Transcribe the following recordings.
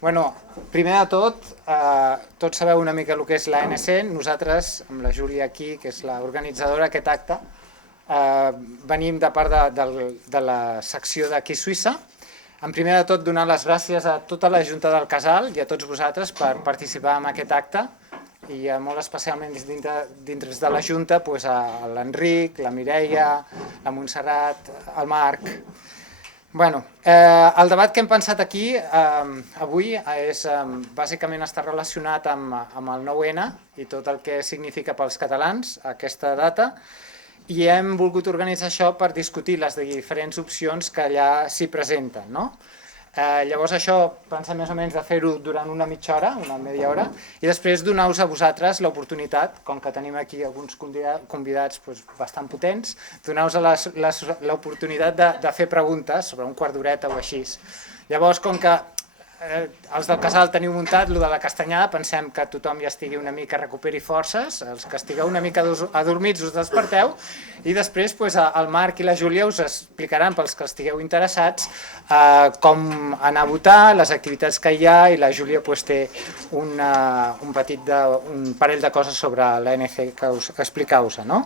Bueno, primer de tot, tots sabeu una mica el que és l'ANC. Nosaltres, amb la Júlia aquí, que és l'organitzadora d'aquest acte, venim de part de la secció d'aquí Suïssa. En primer de tot, donar les gràcies a tota la Junta del Casal i a tots vosaltres per participar en aquest acte i molt especialment dintre de la Junta a l'Enric, la Mireia, la Montserrat, el Marc. Bueno, el debat que hem pensat aquí avui és bàsicament està relacionat amb el 9-N i tot el que significa pels catalans aquesta data, i hem volgut organitzar això per discutir les diferents opcions que allà s'hi presenten, no? Llavors això pensem més o menys de fer-ho durant una mitja hora, una media hora, i després donar-vos a vosaltres l'oportunitat, com que tenim aquí alguns convidats bastant potents, donar-vos l'oportunitat de fer preguntes sobre un quart d'horeta o així. Llavors, com que els del Casal teniu muntat lo de la castanyada, pensem que tothom ja estigui una mica, recuperi forces, els que estigueu una mica adormits us desperteu, i després el Marc i la Júlia us explicaran, pels que estigueu interessats, com anar a votar, les activitats que hi ha, i la Júlia té un parell de coses sobre l'ANC que explicar-vos, no?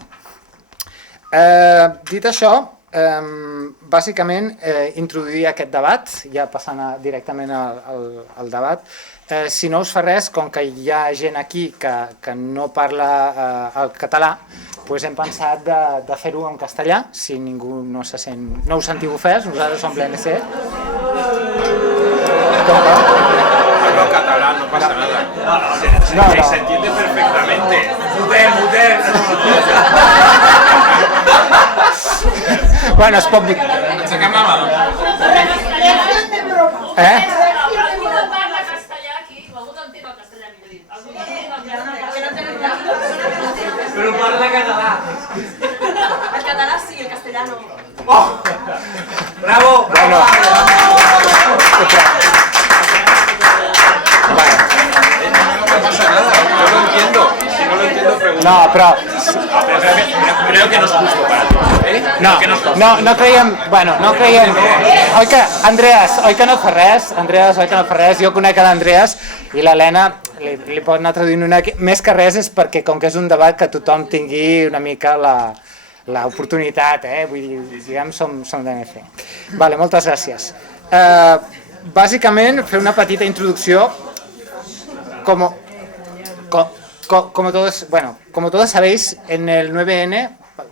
Dit això, bàsicament introduir aquest debat, ja passant directament al debat. Si no us fa res, com que hi ha gent aquí que no parla el català, hem pensat de fer-ho en castellà, si ningú no us sentiu ofès, nosaltres som l'ANC. Hablo catalán, no pasa nada. Se entiende perfectamente. ¡Muter! Bueno, es pot dir. Aixequem la mà. Alguna parla castellà aquí? Algú entén el castellà, millor dit. Però parla català. El català sí, el castellà no. ¡Oh! ¡Bravo! Bueno. No pasa nada, yo lo entiendo. Si no lo entiendo, pregunto. No, però... Creo que no es justo para todos. No creiem... Bueno, no creiem... Oi que, Andreas, oi que no fa res? Andreas, oi que no fa res? Jo conec l'Andreas i l'Helena li pot anar traduint una... Més que res és perquè, com que és un debat, que tothom tingui una mica l'oportunitat, vull dir, diguem, som d'ANC. Vale, moltes gràcies. Bàsicament, fer una petita introducció. Como todos sabéis, en el 9N,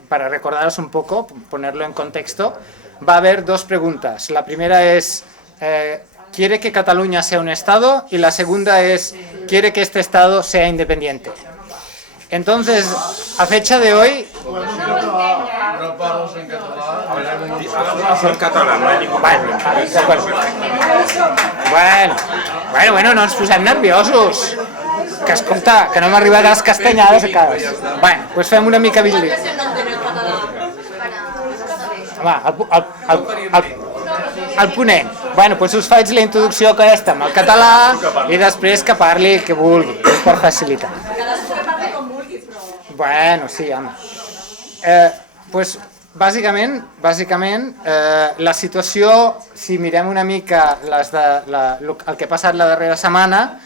para recordaros un poco, ponerlo en contexto, va a haber dos preguntas. La primera es, ¿quiere que Cataluña sea un Estado? Y la segunda es, ¿quiere que este Estado sea independiente? Entonces, a fecha de hoy... Son catalán, no hay ningún Bueno, no ens posem nerviosos. Que escolta, que no hem arribat a les castanyades a casa. Bueno, doncs fem una mica bitlli. El ponent. Bueno, doncs us faig la introducció aquesta amb el català i després que parli que vulgui, per facilitar. Bueno, sí, home. Doncs bàsicament, la situació, si mirem una mica el que ha passat la darrera setmana,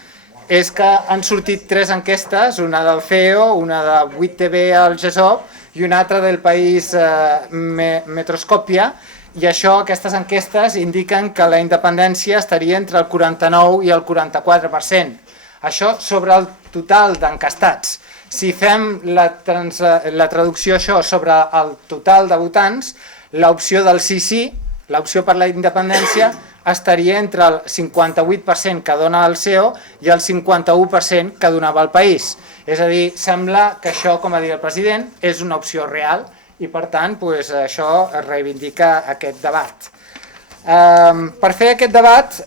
és que han sortit 3 enquestes, una del CEO, una de 8TV al GESOP i una altra del País Metroscòpia, i aquestes enquestes indiquen que la independència estaria entre el 49 i el 44%. Això sobre el total d'encastats. Si fem la traducció això sobre el total de votants, l'opció del sí, l'opció per la independència, estaria entre el 58% que dona el CEO i el 51% que donava el País. És a dir, sembla que això, com ha dit el president, és una opció real i per tant això reivindica aquest debat. Per fer aquest debat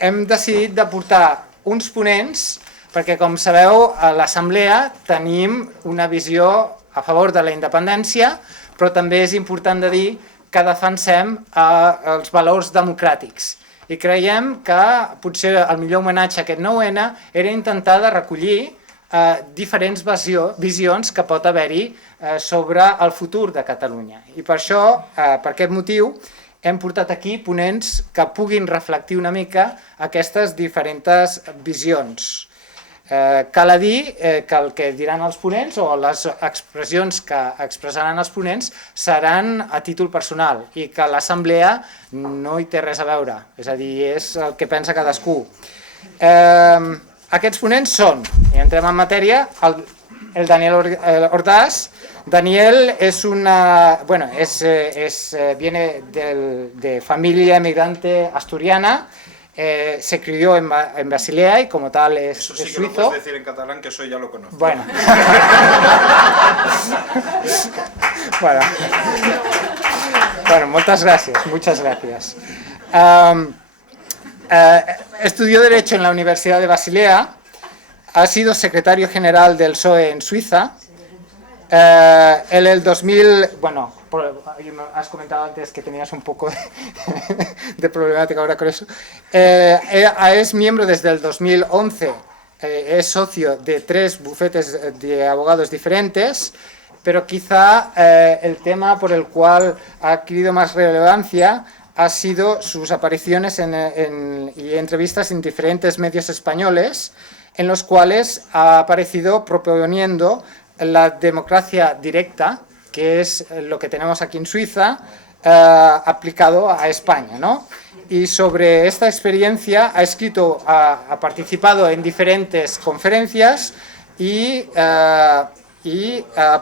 hem decidit de portar uns ponents perquè, com sabeu, a l'Assemblea tenim una visió a favor de la independència, però també és important de dir que defensem els valors democràtics. I creiem que potser el millor homenatge a aquest 9N era intentar de recollir diferents visions que pot haver-hi sobre el futur de Catalunya. I per això, per aquest motiu, hem portat aquí ponents que puguin reflectir una mica aquestes diferents visions. Cal a dir que el que diran els ponents o les expressions que expressaran els ponents seran a títol personal i que l'assemblea no hi té res a veure, és a dir, és el que pensa cadascú. Aquests ponents són, i entrem en matèria, el Daniel Ordaz. Daniel viene de familia emigrante asturiana. Se crió en Basilea y como tal es Eso sí que suizo. lo puedes decir en catalán, que eso ya lo conozco. Bueno. Bueno, muchas gracias. Estudió Derecho en la Universidad de Basilea, ha sido secretario general del PSOE en Suiza. En el 2000, has comentado antes que tenías un poco de problemática ahora con eso. Es miembro desde el 2011, es socio de 3 bufetes de abogados diferentes, pero quizá el tema por el cual ha adquirido más relevancia ha sido sus apariciones y entrevistas en diferentes medios españoles, en los cuales ha aparecido proponiendo la democracia directa, que es lo que tenemos aquí en Suiza, aplicado a España, ¿no? Y sobre esta experiencia ha escrito, ha participado en diferentes conferencias y ha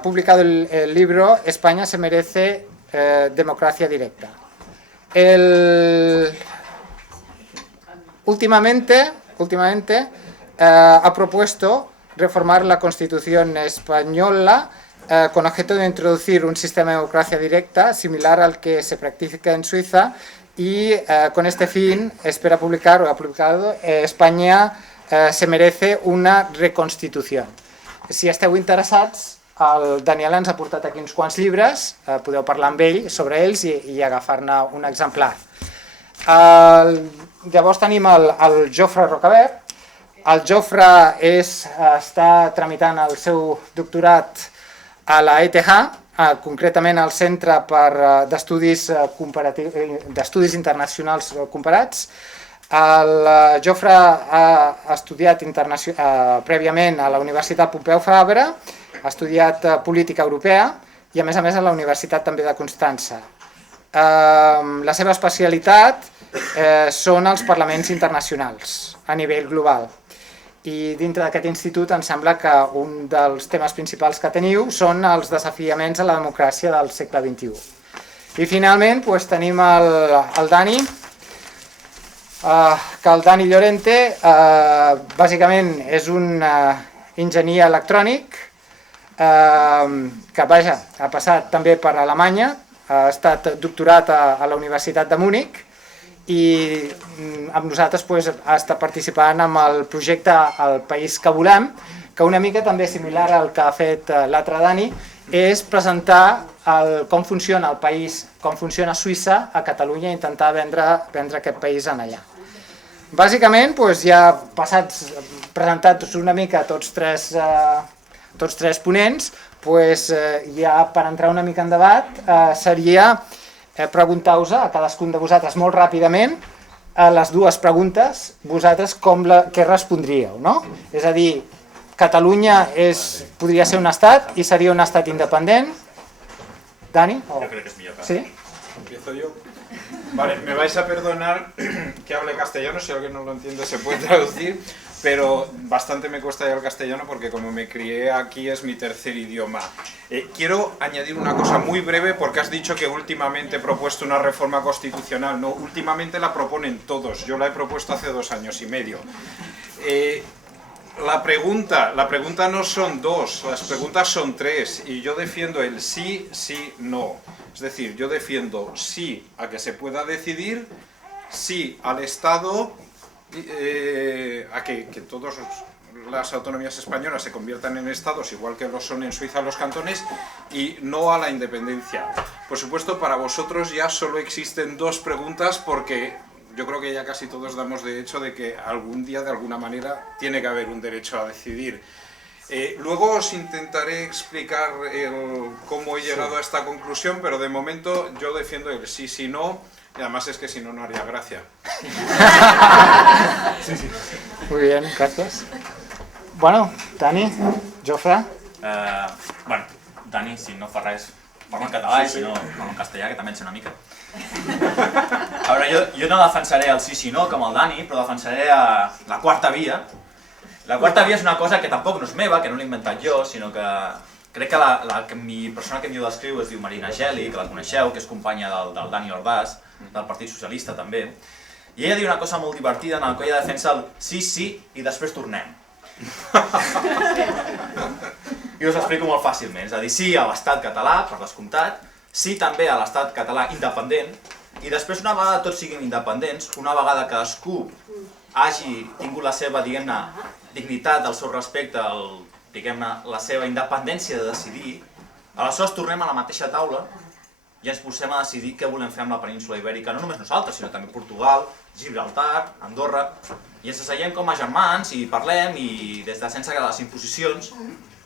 publicado el libro España se merece democracia directa. Últimamente ha propuesto reformar la Constitución española con objeto de introducir un sistema de democracia directa similar al que se practica en Suiza y con este fin espera publicar, o ha publicado, España se merece una reconstitució. Si esteu interessats, el Daniel ens ha portat aquí uns quants llibres, podeu parlar amb ell sobre ells i agafar-ne un exemplar. Llavors tenim el Jofre Rocabert. El Jofre està tramitant el seu doctorat a la ETH, concretament al Centre d'Estudis Internacionals Comparats. El Jofre ha estudiat prèviament a la Universitat Pompeu Fabra, ha estudiat política europea i a més a la Universitat també de Constança. La seva especialitat són els parlaments internacionals a nivell global. I dintre d'aquest institut em sembla que un dels temes principals que teniu són els desafiaments a la democràcia del segle XXI. I finalment tenim el Dani, que el Dani Llorente bàsicament és un enginyer electrònic que ha passat també per Alemanya, ha estat doctorat a la Universitat de Múnich i amb nosaltres ha estat participant en el projecte El País que Volem, que una mica també similar al que ha fet l'altre Dani, és presentar com funciona el país, com funciona Suïssa a Catalunya i intentar vendre aquest país en allà. Bàsicament, ja presentats una mica tots tres ponents, ja per entrar una mica en debat seria preguntar-vos a cadascun de vosaltres molt ràpidament a les 2 preguntes, vosaltres què respondríeu, no? És a dir, Catalunya podria ser un estat i seria un estat independent. Dani? Yo creo que es mío. Sí? Empiezo yo. Vale, me vais a perdonar que hable castellano, si alguien no lo entiende se puede traducir, pero bastante me cuesta ya el castellano porque como me crié aquí es mi tercer idioma. Quiero añadir una cosa muy breve porque has dicho que últimamente he propuesto una reforma constitucional. No, últimamente la proponen todos, yo la he propuesto hace 2 años y medio. La pregunta no son 2, las preguntas son 3 y yo defiendo el sí, sí, no. Es decir, yo defiendo sí a que se pueda decidir, sí al Estado, a que todas las autonomías españolas se conviertan en estados igual que lo son en Suiza los cantones, y no a la independencia. Por supuesto, para vosotros ya solo existen 2 preguntas porque yo creo que ya casi todos damos de hecho de que algún día de alguna manera tiene que haber un derecho a decidir. Luego os intentaré explicar cómo he llegado a esta conclusión, pero de momento yo defiendo el sí, sí, no, Y además es que si no, no haría gracia. Muy bien, gràcies. Bueno, Dani, Jofre, Bueno, Dani, si no fa res, parla en català i si no, parla en castellà, que també en sé una mica. A veure, jo no defensaré el sí, no, com el Dani, però defensaré la quarta via. La quarta via és una cosa que tampoc no és meva, que no l'he inventat jo, sinó que crec que la persona que m'hi descriu es diu Marina Geli, que la coneixeu, que és companya del Dani Ordaz, del Partit Socialista també. I ella diu una cosa molt divertida en la que ella defensa el sí i després tornem. I us ho explico molt fàcilment, és a dir, sí a l'estat català, per descomptat, sí també a l'estat català independent, i després una vegada tots siguin independents, una vegada cadascú hagi tingut la seva, diguem-ne, dignitat, el seu respecte, diguem-ne, la seva independència de decidir, aleshores tornem a la mateixa taula i ens posem a decidir què volem fer amb la península Ibèrica, no només nosaltres, sinó també Portugal, Gibraltar, Andorra, i ens asseiem com a germans i parlem i des de sense les imposicions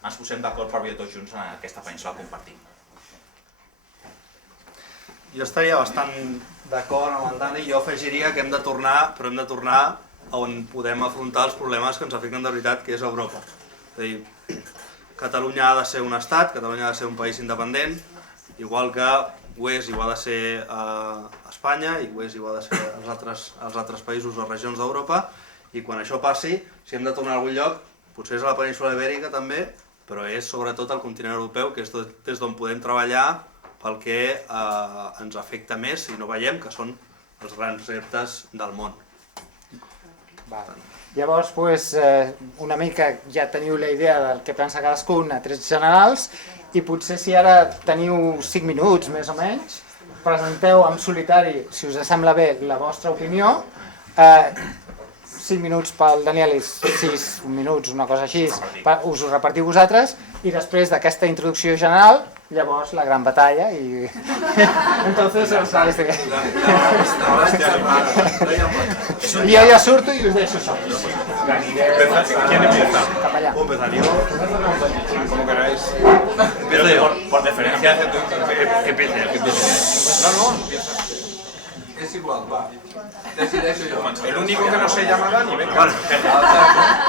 ens posem d'acord per viure tots junts en aquesta península compartint. Jo estaria bastant d'acord amb el Dani i jo afegiria que hem de tornar, però hem de tornar on podem afrontar els problemes que ens afecten de veritat, que és Europa. És a dir, Catalunya ha de ser un estat, Catalunya ha de ser un país independent, igual que ho és i ho ha de ser Espanya i ho és i ho ha de ser els altres països o regions d'Europa, i quan això passi, si hem de tornar a algun lloc, potser és a la península Ibèrica també, però és sobretot al continent europeu, que és des d'on podem treballar pel que ens afecta més i no veiem, que són els grans reptes del món. llavors una mica ja teniu la idea del que pensa cadascun a trets generals, i potser si ara teniu 5 minuts més o menys, presenteu en solitari, si us sembla bé, la vostra opinió. 5 minuts pel Daniel i 6 minuts, una cosa així, us ho repartiu vosaltres, i després d'aquesta introducció general, llavors la gran batalla i... Entonces els sales de... I jo ja surto i us deixo sols. ¿Quién empieza? Cap allà. Como queráis. Empiezo yo. Por deferencia, Que empiece. No, empieza. És igual, va. Decideixo jo. El único que no se llama Dani, venga.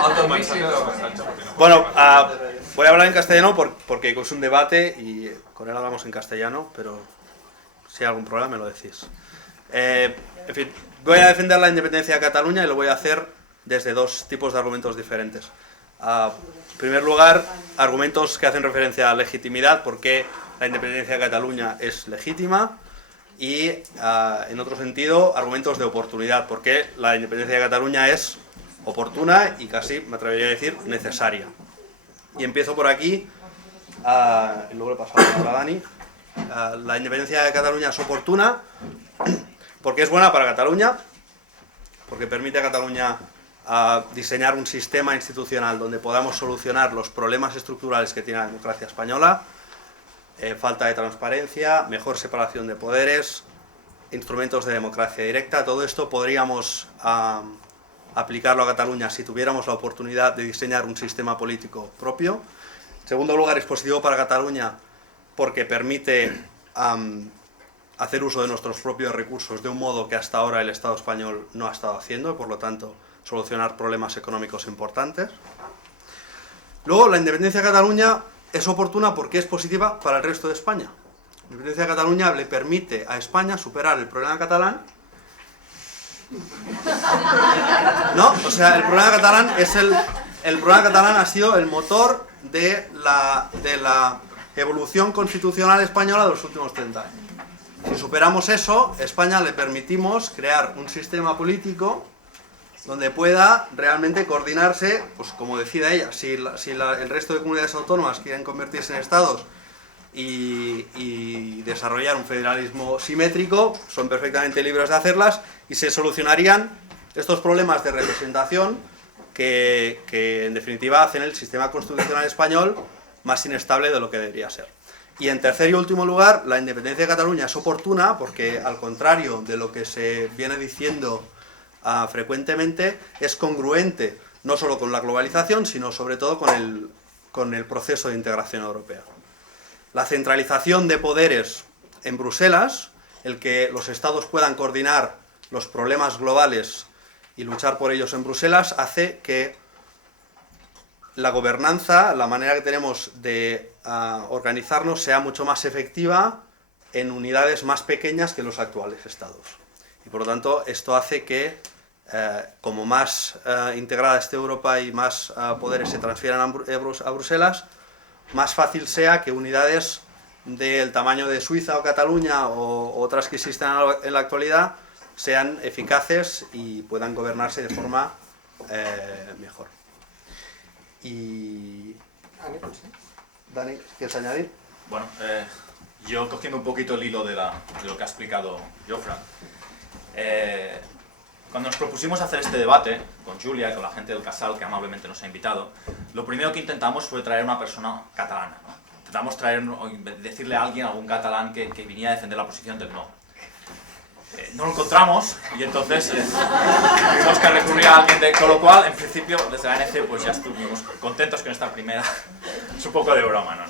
El domicilio. Bueno, voy a hablar en castellano porque es un debate y con él hablamos en castellano, pero si hay algún problema me lo decís. En fin, voy a defender la independencia de Cataluña y lo voy a hacer desde dos tipos de argumentos diferentes. En primer lugar, argumentos que hacen referencia a legitimidad, porque la independencia de Cataluña es legítima, y en otro sentido, argumentos de oportunidad, porque la independencia de Cataluña es oportuna y casi, me atrevería a decir, necesaria. Y empiezo por aquí, y luego le paso la palabra a Dani. La independencia de Cataluña es oportuna porque es buena para Cataluña, porque permite a Cataluña diseñar un sistema institucional donde podamos solucionar los problemas estructurales que tiene la democracia española, falta de transparencia, mejor separación de poderes, instrumentos de democracia directa. Todo esto podríamos aplicarlo a Cataluña si tuviéramos la oportunidad de diseñar un sistema político propio. En segundo lugar, es positivo para Cataluña porque permite hacer uso de nuestros propios recursos de un modo que hasta ahora el Estado español no ha estado haciendo, y por lo tanto solucionar problemas económicos importantes. Luego, la independencia de Cataluña es oportuna porque es positiva para el resto de España. La independencia de Cataluña le permite a España superar el problema catalán. ¿No? O sea, el problema catalán es el problema catalán ha sido el motor de la evolución constitucional española de los últimos 30 años. Si superamos eso, a España le permitimos crear un sistema político donde pueda realmente coordinarse, pues como decida ella. Si el resto de comunidades autónomas quieren convertirse en estados y desarrollar un federalismo simétrico, son perfectamente libres de hacerlas, y se solucionarían estos problemas de representación que en definitiva hacen el sistema constitucional español más inestable de lo que debería ser. Y en tercer y último lugar, la independencia de Cataluña es oportuna porque, al contrario de lo que se viene diciendo frecuentemente, es congruente no solo con la globalización, sino sobre todo con el proceso de integración europea. La centralización de poderes en Bruselas el que los estados puedan coordinar los problemas globales y luchar por ellos en Bruselas hace que la gobernanza, la manera que tenemos de organizarnos sea mucho más efectiva en unidades más pequeñas que los actuales estados. Y por lo tanto esto hace que como más integrada esté Europa y más poderes se transfieran a Bruselas, más fácil sea que unidades del tamaño de Suiza o Cataluña o otras que existen en la actualidad sean eficaces y puedan gobernarse de forma mejor. Y... Dani, ¿quieres añadir? Bueno, yo cogiendo un poquito el hilo de lo que ha explicado Jofre, cuando nos propusimos hacer este debate con Julia y con la gente del Casal, que amablemente nos ha invitado, lo primero que intentamos fue traer una persona catalana, ¿no? Intentamos decirle a alguien, algún catalán, que viniera a defender la posición del no. No lo encontramos y entonces tuvimos que recurrir a alguien, con lo cual, en principio, desde la ANC pues ya estuvimos contentos con esta primera. Es un poco de broma, ¿no?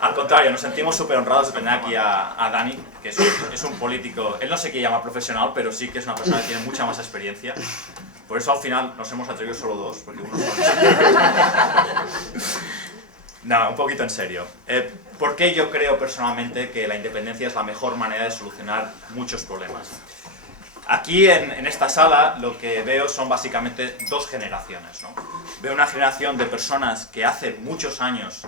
Al contrario, nos sentimos súper honrados de tener aquí a Dani, que es un político, él no se quiere llamar profesional, pero sí que es una persona que tiene mucha más experiencia. Por eso al final nos hemos atrevido solo dos, porque uno No, un poquito en serio. ¿Por qué yo creo personalmente que la independencia es la mejor manera de solucionar muchos problemas? Aquí en esta sala lo que veo son básicamente dos generaciones, ¿no? Veo una generación de personas que hace muchos años,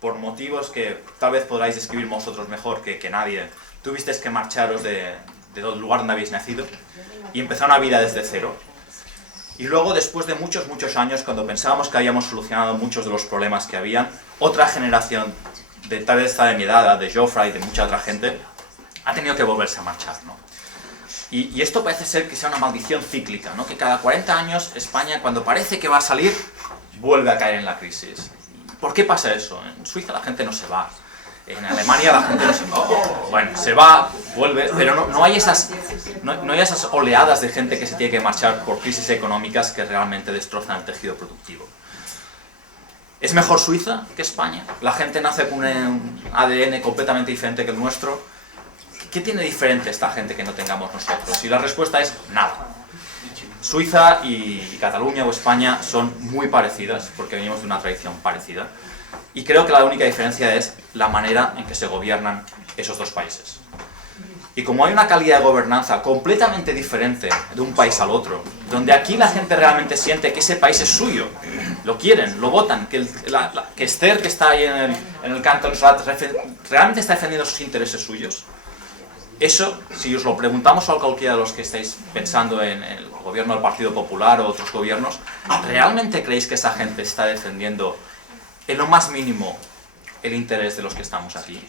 por motivos que tal vez podráis describir vosotros mejor que nadie, tuvisteis que marcharos del lugar donde habéis nacido y empezar una vida desde cero. Y luego, después de muchos años, cuando pensábamos que habíamos solucionado muchos de los problemas que habían, otra generación, tal vez de mi edad, de Jofre y de mucha otra gente, ha tenido que volverse a marchar, ¿no? Y esto parece ser que sea una maldición cíclica, ¿no? Que cada 40 años España, cuando parece que va a salir, vuelve a caer en la crisis. ¿Por qué pasa eso? En Suiza la gente no se va. En Alemania la gente no se va. Bueno, se va, vuelve, pero no hay esas oleadas de gente que se tiene que marchar por crisis económicas que realmente destrozan el tejido productivo. ¿Es mejor Suiza que España? La gente nace con un ADN completamente diferente que el nuestro. ¿Qué tiene diferente esta gente que no tengamos nosotros? Y la respuesta es nada. Suiza y Cataluña o España son muy parecidas porque venimos de una tradición parecida. Y creo que la única diferencia es la manera en que se gobiernan esos dos países. Y como hay una calidad de gobernanza completamente diferente de un país al otro, donde aquí la gente realmente siente que ese país es suyo, lo quieren, lo votan, que Esther, que está ahí en el Cantonsrat, realmente está defendiendo sus intereses suyos, eso, si os lo preguntamos a cualquiera de los que estáis pensando en el gobierno del Partido Popular o otros gobiernos, ¿realmente creéis que esa gente está defendiendo en lo más mínimo el interés de los que estamos aquí?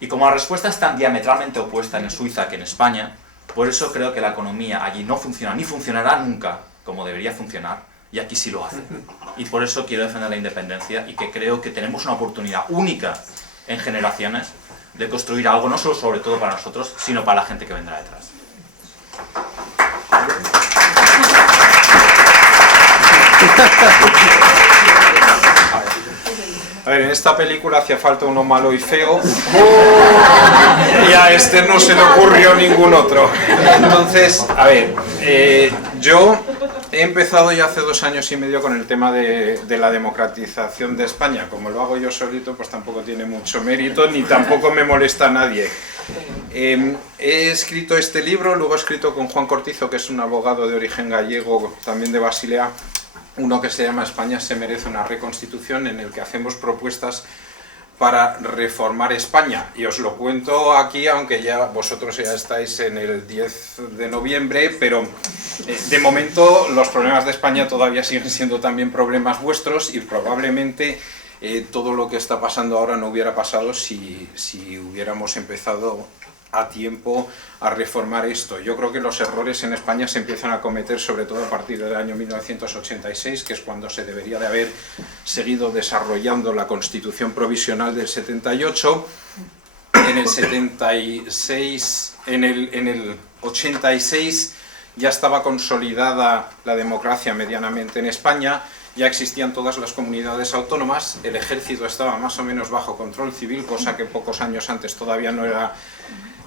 Y como la respuesta es tan diametralmente opuesta en Suiza que en España, por eso creo que la economía allí no funciona, ni funcionará nunca como debería funcionar, y aquí sí lo hace. Y por eso quiero defender la independencia y que creo que tenemos una oportunidad única en generaciones de construir algo, no solo sobre todo para nosotros, sino para la gente que vendrá detrás. A ver, en esta película hacía falta uno malo y feo y a Esther no se le ocurrió ningún otro. Entonces, a ver, yo he empezado ya hace 2 años y medio con el tema de la democratización de España. Como lo hago yo solito, pues tampoco tiene mucho mérito ni tampoco me molesta a nadie. He escrito este libro, luego he escrito con Juan Cortizo, que es un abogado de origen gallego, también de Basilea, uno que se llama España se merece una reconstitución, en el que hacemos propuestas para reformar España. Y os lo cuento aquí, aunque ya vosotros ya estáis en el 10 de noviembre, pero de momento los problemas de España todavía siguen siendo también problemas vuestros y probablemente todo lo que está pasando ahora no hubiera pasado si hubiéramos empezado a tiempo a reformar esto. Yo creo que los errores en España se empiezan a cometer sobre todo a partir del año 1986, que es cuando se debería de haber seguido desarrollando la Constitución Provisional del 78. En el 76, en el 86 ya estaba consolidada la democracia medianamente en España ya existían todas las comunidades autónomas, el ejército estaba más o menos bajo control civil, cosa que pocos años antes todavía no era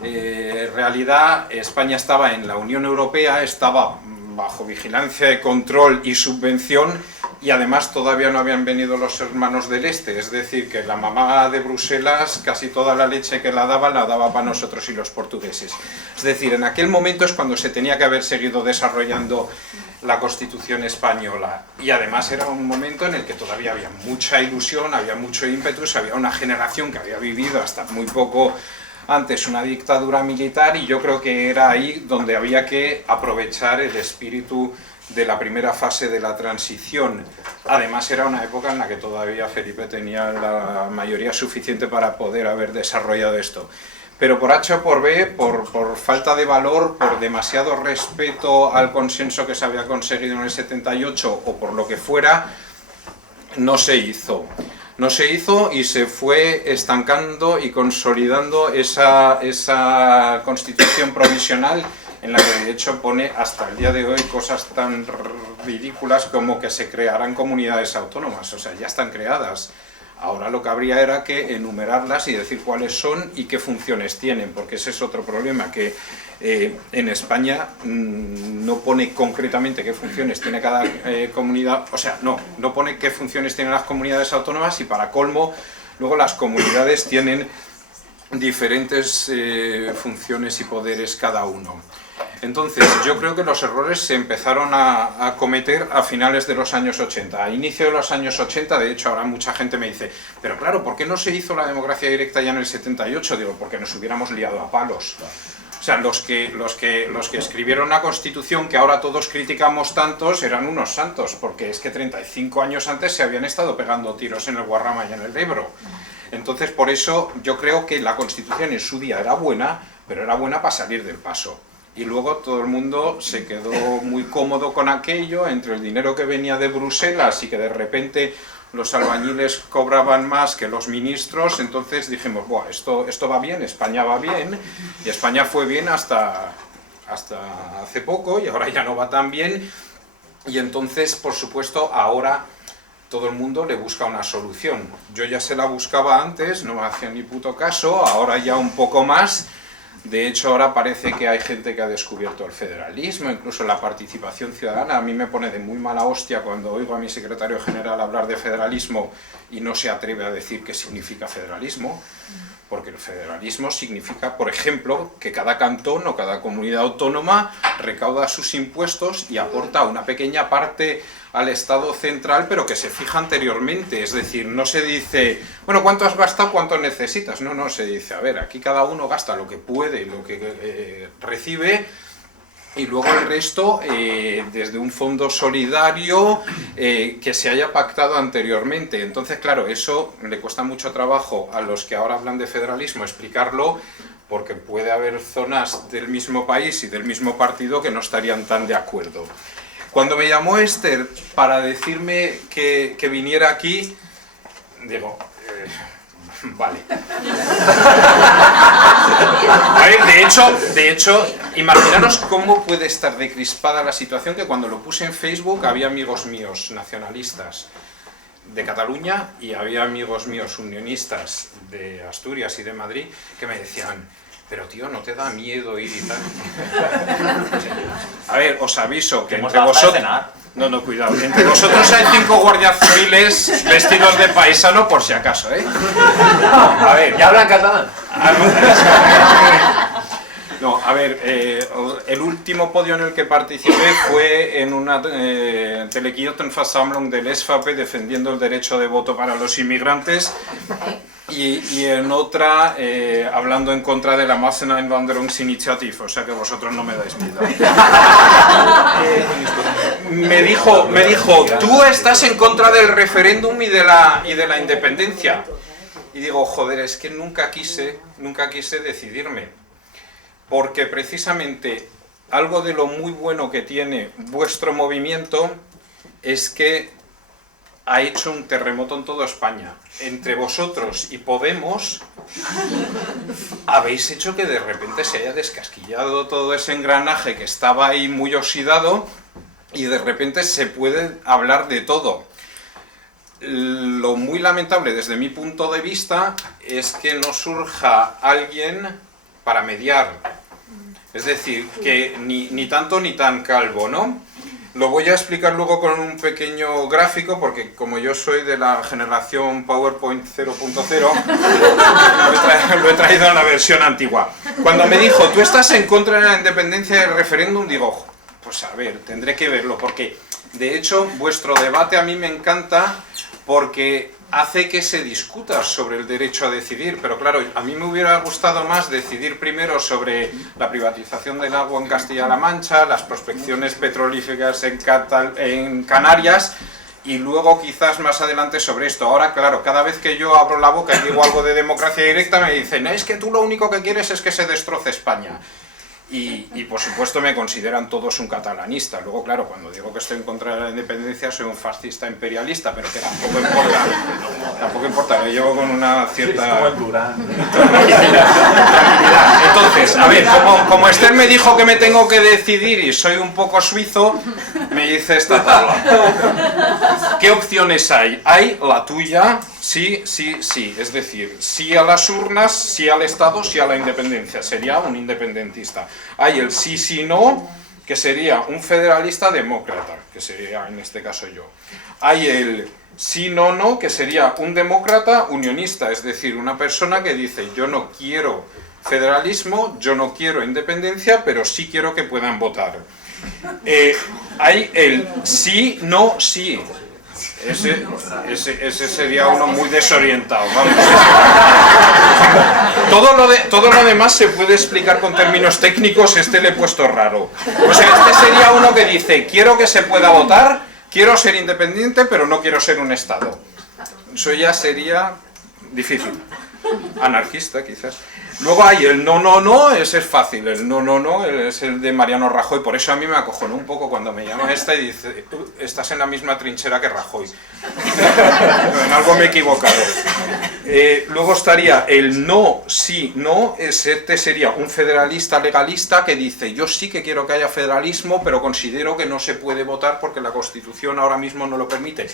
realidad. España estaba en la Unión Europea, estaba bajo vigilancia, control y subvención, y además todavía no habían venido los hermanos del Este, es decir, que la mamá de Bruselas casi toda la leche que la daba para nosotros y los portugueses. Es decir, en aquel momento es cuando se tenía que haber seguido desarrollando la Constitución española, y además era un momento en el que todavía había mucha ilusión, había mucho ímpetus, había una generación que había vivido hasta muy poco antes una dictadura militar, y yo creo que era ahí donde había que aprovechar el espíritu de la primera fase de la transición. Además era una época en la que todavía Felipe tenía la mayoría suficiente para poder haber desarrollado esto. Pero por H o por B, por falta de valor, por demasiado respeto al consenso que se había conseguido en el 78 o por lo que fuera, no se hizo. No se hizo y se fue estancando y consolidando esa constitución provisional, en la que de hecho pone hasta el día de hoy cosas tan ridículas como que se crearán comunidades autónomas. O sea, ya están creadas. Ahora lo que habría era que enumerarlas y decir cuáles son y qué funciones tienen, porque ese es otro problema, que en España no pone concretamente qué funciones tiene cada comunidad, o sea, no pone qué funciones tienen las comunidades autónomas, y para colmo, luego las comunidades tienen diferentes funciones y poderes cada uno. Entonces, yo creo que los errores se empezaron a cometer a finales de los años 80. A inicio de los años 80, de hecho, ahora mucha gente me dice, pero claro, ¿por qué no se hizo la democracia directa ya en el 78? Digo, porque nos hubiéramos liado a palos. O sea, los que escribieron la Constitución, que ahora todos criticamos tantos, eran unos santos, porque es que 35 años antes se habían estado pegando tiros en el Guadarrama y en el Ebro. Entonces, por eso, yo creo que la Constitución en su día era buena, pero era buena para salir del paso. Y luego todo el mundo se quedó muy cómodo con aquello, entre el dinero que venía de Bruselas y que de repente los albañiles cobraban más que los ministros. Entonces dijimos, buah, esto va bien, España va bien, y España fue bien hasta hace poco, y ahora ya no va tan bien. Y entonces, por supuesto, ahora todo el mundo le busca una solución. Yo ya se la buscaba antes, no me hacía ni puto caso, ahora ya un poco más. De hecho, ahora parece que hay gente que ha descubierto el federalismo, incluso la participación ciudadana. A mí me pone de muy mala hostia cuando oigo a mi secretario general hablar de federalismo y no se atreve a decir qué significa federalismo, porque el federalismo significa, por ejemplo, que cada cantón o cada comunidad autónoma recauda sus impuestos y aporta una pequeña parte al Estado central, pero que se fija anteriormente. Es decir, no se dice, bueno, ¿cuánto has gastado? ¿Cuánto necesitas? No, se dice, a ver, aquí cada uno gasta lo que puede y lo que recibe, y luego el resto desde un fondo solidario que se haya pactado anteriormente. Entonces, claro, eso le cuesta mucho trabajo a los que ahora hablan de federalismo explicarlo, porque puede haber zonas del mismo país y del mismo partido que no estarían tan de acuerdo. Cuando me llamó Esther para decirme que viniera aquí, digo, vale. A ver, de hecho, imaginaros cómo puede estar decrispada la situación, que cuando lo puse en Facebook había amigos míos nacionalistas de Cataluña y había amigos míos unionistas de Asturias y de Madrid que me decían, pero tío, ¿no te da miedo ir y tal? A ver, os aviso que entre vosotros... No, cuidado. Entre vosotros hay 5 guardias civiles vestidos de paisano por si acaso, ¿eh? A ver... ¿Ya hablan catalán? No, a ver, el último podio en el que participé fue en una Telequiotenversammlung del SVP defendiendo el derecho de voto para los inmigrantes, y en otra hablando en contra de la Masseneinwanderungsinitiative, o sea que vosotros no me dais miedo. Me dijo, tú estás en contra del referéndum y de la independencia. Y digo, joder, es que nunca quise decidirme. Porque precisamente algo de lo muy bueno que tiene vuestro movimiento es que ha hecho un terremoto en toda España. Entre vosotros y Podemos habéis hecho que de repente se haya descasquillado todo ese engranaje que estaba ahí muy oxidado, y de repente se puede hablar de todo. lo muy lamentable desde mi punto de vista es que no surja alguien para mediar. Es decir, que ni tanto ni tan calvo, ¿no? Lo voy a explicar luego con un pequeño gráfico, porque como yo soy de la generación PowerPoint 0.0, lo he traído en la versión antigua. Cuando me dijo, tú estás en contra de la independencia del referéndum, digo, pues a ver, tendré que verlo, porque de hecho vuestro debate a mí me encanta porque hace que se discuta sobre el derecho a decidir, pero claro, a mí me hubiera gustado más decidir primero sobre la privatización del agua en Castilla-La Mancha, las prospecciones petrolíferas en Canarias, y luego quizás más adelante sobre esto. Ahora, claro, cada vez que yo abro la boca y digo algo de democracia directa me dicen, es que tú lo único que quieres es que se destroce España. Y por supuesto me consideran todos un catalanista. Luego, claro, cuando digo que estoy en contra de la independencia soy un fascista imperialista, pero que tampoco importa. Tampoco importa, lo llevo con una cierta tranquilidad. Entonces, a ver, como Esther me dijo que me tengo que decidir y soy un poco suizo, me dice esta tabla. ¿Qué opciones hay? Hay la tuya, sí, sí, sí. Es decir, sí a las urnas, sí al Estado, sí a la independencia. Sería un independentista. Hay el sí, sí, no, que sería un federalista demócrata, que sería en este caso yo. Hay el sí, no, no, que sería un demócrata unionista, es decir, una persona que dice yo no quiero federalismo, yo no quiero independencia, pero sí quiero que puedan votar. Hay el sí, no, sí. Ese sería uno muy desorientado, vamos. Todo lo demás se puede explicar con términos técnicos, este le he puesto raro. O sea, este sería uno que dice, quiero que se pueda votar, quiero ser independiente, pero no quiero ser un Estado. Eso ya sería difícil. Anarquista, quizás. Luego hay el no, no, no, ese es fácil, el no, no, no, es el de Mariano Rajoy, por eso a mí me acojonó un poco cuando me llama esta y dice, estás en la misma trinchera que Rajoy. En algo me he equivocado. Luego estaría el no, sí, no, este sería un federalista legalista que dice, yo sí que quiero que haya federalismo, pero considero que no se puede votar porque la Constitución ahora mismo no lo permite.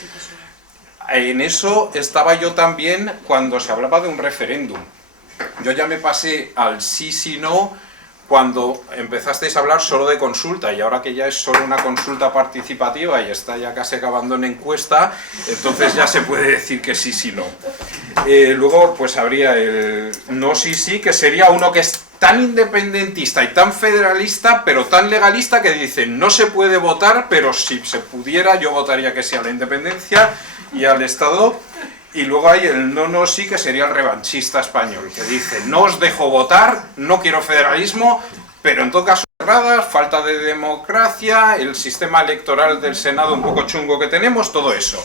En eso estaba yo también cuando se hablaba de un referéndum. Yo ya me pasé al sí, sí, no, cuando empezasteis a hablar solo de consulta, y ahora que ya es solo una consulta participativa y está ya casi acabando en encuesta, entonces ya se puede decir que sí, sí, no. Luego pues habría el no, sí, sí, que sería uno que es tan independentista y tan federalista, pero tan legalista que dice no se puede votar, pero si se pudiera yo votaría que sí a la independencia y al Estado. Y luego hay el no, no, sí, que sería el revanchista español, que dice, no os dejo votar, no quiero federalismo, pero en todo caso cerradas, falta de democracia, el sistema electoral del Senado un poco chungo que tenemos, todo eso.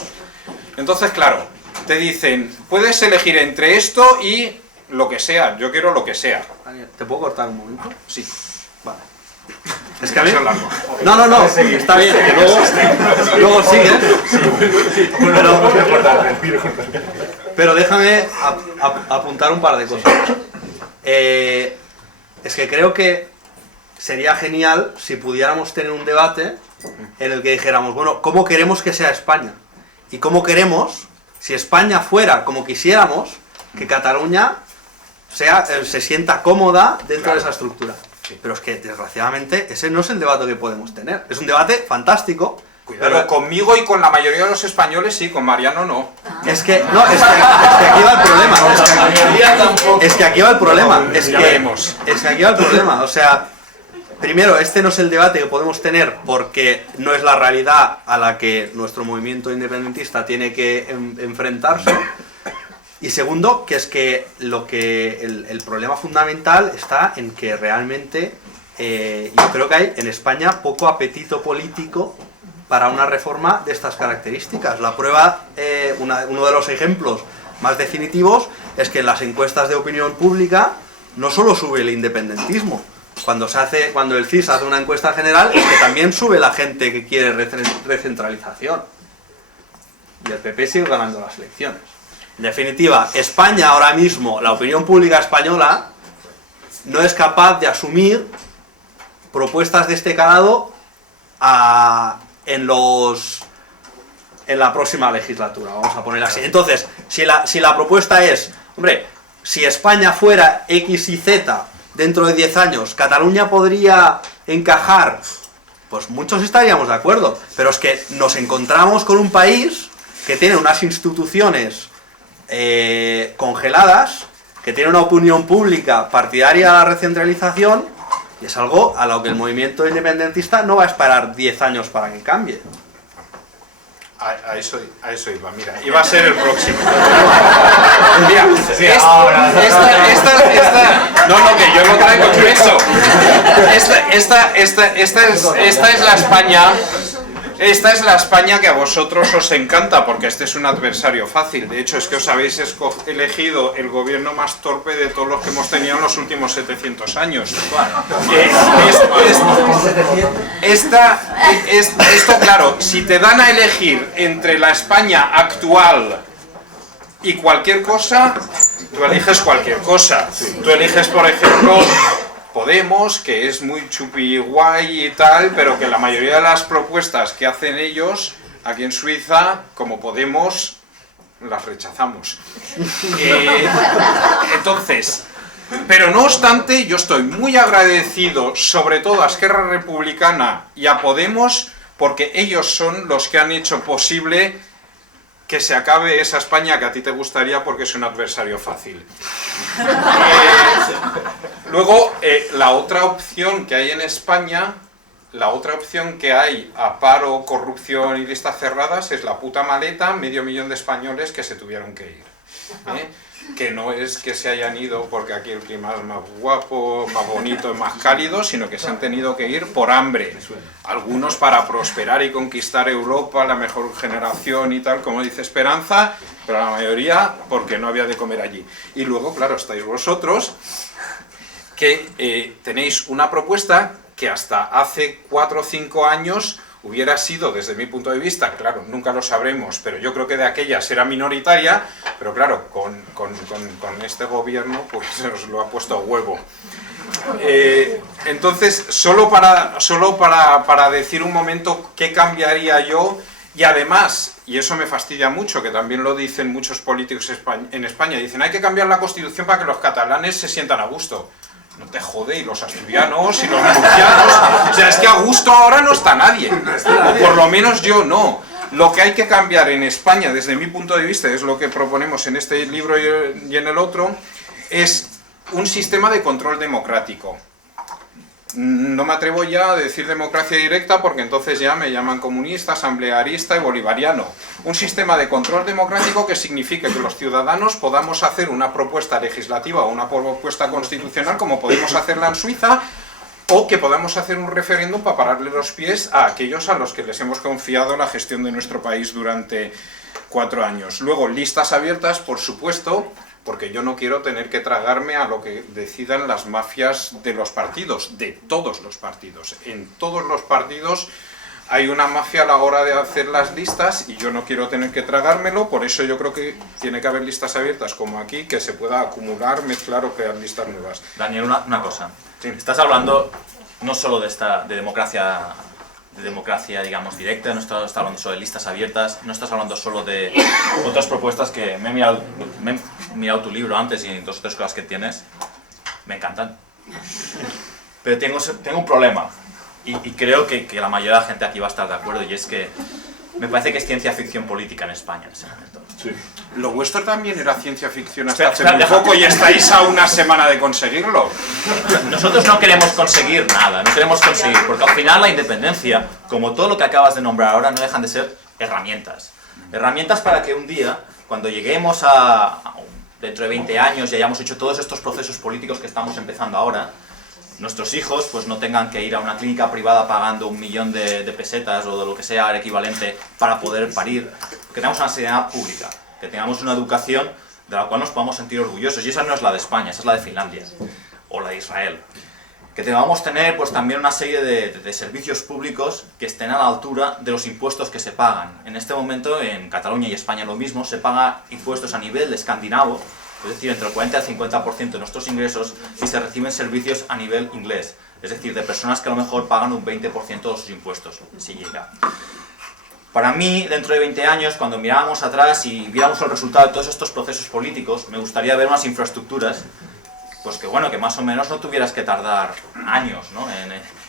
Entonces, claro, te dicen, puedes elegir entre esto y lo que sea, yo quiero lo que sea. ¿Te puedo cortar un momento? Sí. Vale. Es que a mí... Eso es largo. No, está bien, que luego sigue. Pero déjame apuntar un par de cosas. Es que creo que sería genial si pudiéramos tener un debate en el que dijéramos, bueno, ¿cómo queremos que sea España? Y cómo queremos, si España fuera como quisiéramos, que Cataluña se sienta cómoda dentro de esa estructura. Pero es que, desgraciadamente, ese no es el debate que podemos tener. Es un debate fantástico. Cuidado, pero conmigo y con la mayoría de los españoles sí, con Mariano no. Es que aquí va el problema. Es que aquí va el problema. Es que aquí va el problema. O sea, primero, este no es el debate que podemos tener porque no es la realidad a la que nuestro movimiento independentista tiene que enfrentarse. Y segundo, que es que el problema fundamental está en que realmente yo creo que hay en España poco apetito político para una reforma de estas características. La prueba, uno de los ejemplos más definitivos es que en las encuestas de opinión pública no solo sube el independentismo. Cuando el CIS hace una encuesta general es que también sube la gente que quiere recentralización. Y el PP sigue ganando las elecciones. En definitiva, España ahora mismo, la opinión pública española, no es capaz de asumir propuestas de este calado en los en la próxima legislatura, vamos a poner así. Entonces, si la propuesta es, hombre, si España fuera X y Z dentro de 10 años, Cataluña podría encajar, pues muchos estaríamos de acuerdo, pero es que nos encontramos con un país que tiene unas instituciones congeladas, que tiene una opinión pública partidaria a la recentralización, y es algo a lo que el movimiento independentista no va a esperar 10 años para que cambie. A eso iba, mira, iba a ser el próximo. Mira, no, que yo lo traigo expreso. Esta es la España. Esta es la España que a vosotros os encanta, porque este es un adversario fácil. De hecho, es que os habéis elegido el gobierno más torpe de todos los que hemos tenido en los últimos 700 años. Esto, claro, si te dan a elegir entre la España actual y cualquier cosa, tú eliges cualquier cosa. Tú eliges, por ejemplo, Podemos, que es muy chupi guay y tal, pero que la mayoría de las propuestas que hacen ellos aquí en Suiza, como Podemos, las rechazamos. Entonces, pero no obstante, yo estoy muy agradecido, sobre todo a Esquerra Republicana y a Podemos, porque ellos son los que han hecho posible que se acabe esa España que a ti te gustaría, porque es un adversario fácil. Luego, la otra opción que hay en España, la otra opción que hay a paro, corrupción y listas cerradas es la puta maleta, 500.000 de españoles que se tuvieron que ir. Que no es que se hayan ido porque aquí el clima es más guapo, más bonito, más cálido, sino que se han tenido que ir por hambre. Algunos para prosperar y conquistar Europa, la mejor generación y tal, como dice Esperanza, pero la mayoría porque no había de comer allí. Y luego, claro, estáis vosotros, que tenéis una propuesta que hasta hace 4 o 5 años hubiera sido, desde mi punto de vista, claro, nunca lo sabremos, pero yo creo que de aquellas era minoritaria, pero claro, con este gobierno pues se nos lo ha puesto a huevo. Entonces, solo para decir un momento qué cambiaría yo, y además, y eso me fastidia mucho, que también lo dicen muchos políticos en España, dicen hay que cambiar la Constitución para que los catalanes se sientan a gusto. No te jode, y los asturianos y los murcianos, o sea, es que a gusto ahora no está nadie, o por lo menos yo no. Lo que hay que cambiar en España, desde mi punto de vista, es lo que proponemos en este libro y en el otro, es un sistema de control democrático. No me atrevo ya a decir democracia directa porque entonces ya me llaman comunista, asamblearista y bolivariano. Un sistema de control democrático que signifique que los ciudadanos podamos hacer una propuesta legislativa o una propuesta constitucional como podemos hacerla en Suiza, o que podamos hacer un referéndum para pararle los pies a aquellos a los que les hemos confiado la gestión de nuestro país durante 4 años. Luego, listas abiertas, por supuesto, porque yo no quiero tener que tragarme a lo que decidan las mafias de los partidos, de todos los partidos. En todos los partidos hay una mafia a la hora de hacer las listas y yo no quiero tener que tragármelo, por eso yo creo que tiene que haber listas abiertas como aquí, que se pueda acumular, mezclar o crear listas nuevas. Daniel, una cosa. Sí. Estás hablando no solo de democracia, digamos, directa, no estás hablando solo de listas abiertas, no estás hablando solo de otras propuestas que me he mirado tu libro antes y 2 o 3 cosas que tienes, me encantan. Pero tengo un problema y creo que la mayoría de la gente aquí va a estar de acuerdo, y es que me parece que es ciencia ficción política en España en ese momento. Sí. Lo vuestro también era ciencia ficción hasta hace muy poco y estáis a una semana de conseguirlo. Nosotros no queremos conseguir nada, no queremos conseguir, porque al final la independencia, como todo lo que acabas de nombrar ahora, no dejan de ser herramientas. Herramientas para que un día, cuando lleguemos dentro de 20 años y hayamos hecho todos estos procesos políticos que estamos empezando ahora, nuestros hijos pues no tengan que ir a una clínica privada pagando 1 millón de pesetas o de lo que sea el equivalente para poder parir, que tengamos una sanidad pública, que tengamos una educación de la cual nos podamos sentir orgullosos, y esa no es la de España, esa es la de Finlandia o la de Israel. Que tengamos tener pues también una serie de servicios públicos que estén a la altura de los impuestos que se pagan. En este momento en Cataluña y España lo mismo, se pagan impuestos a nivel de escandinavo, es decir, entre el 40 y el 50% de nuestros ingresos, y se reciben servicios a nivel inglés, es decir, de personas que a lo mejor pagan un 20% de sus impuestos, si llega. Para mí, dentro de 20 años, cuando miráramos atrás y viéramos el resultado de todos estos procesos políticos, me gustaría ver unas infraestructuras, pues que bueno, que más o menos no tuvieras que tardar años, ¿no?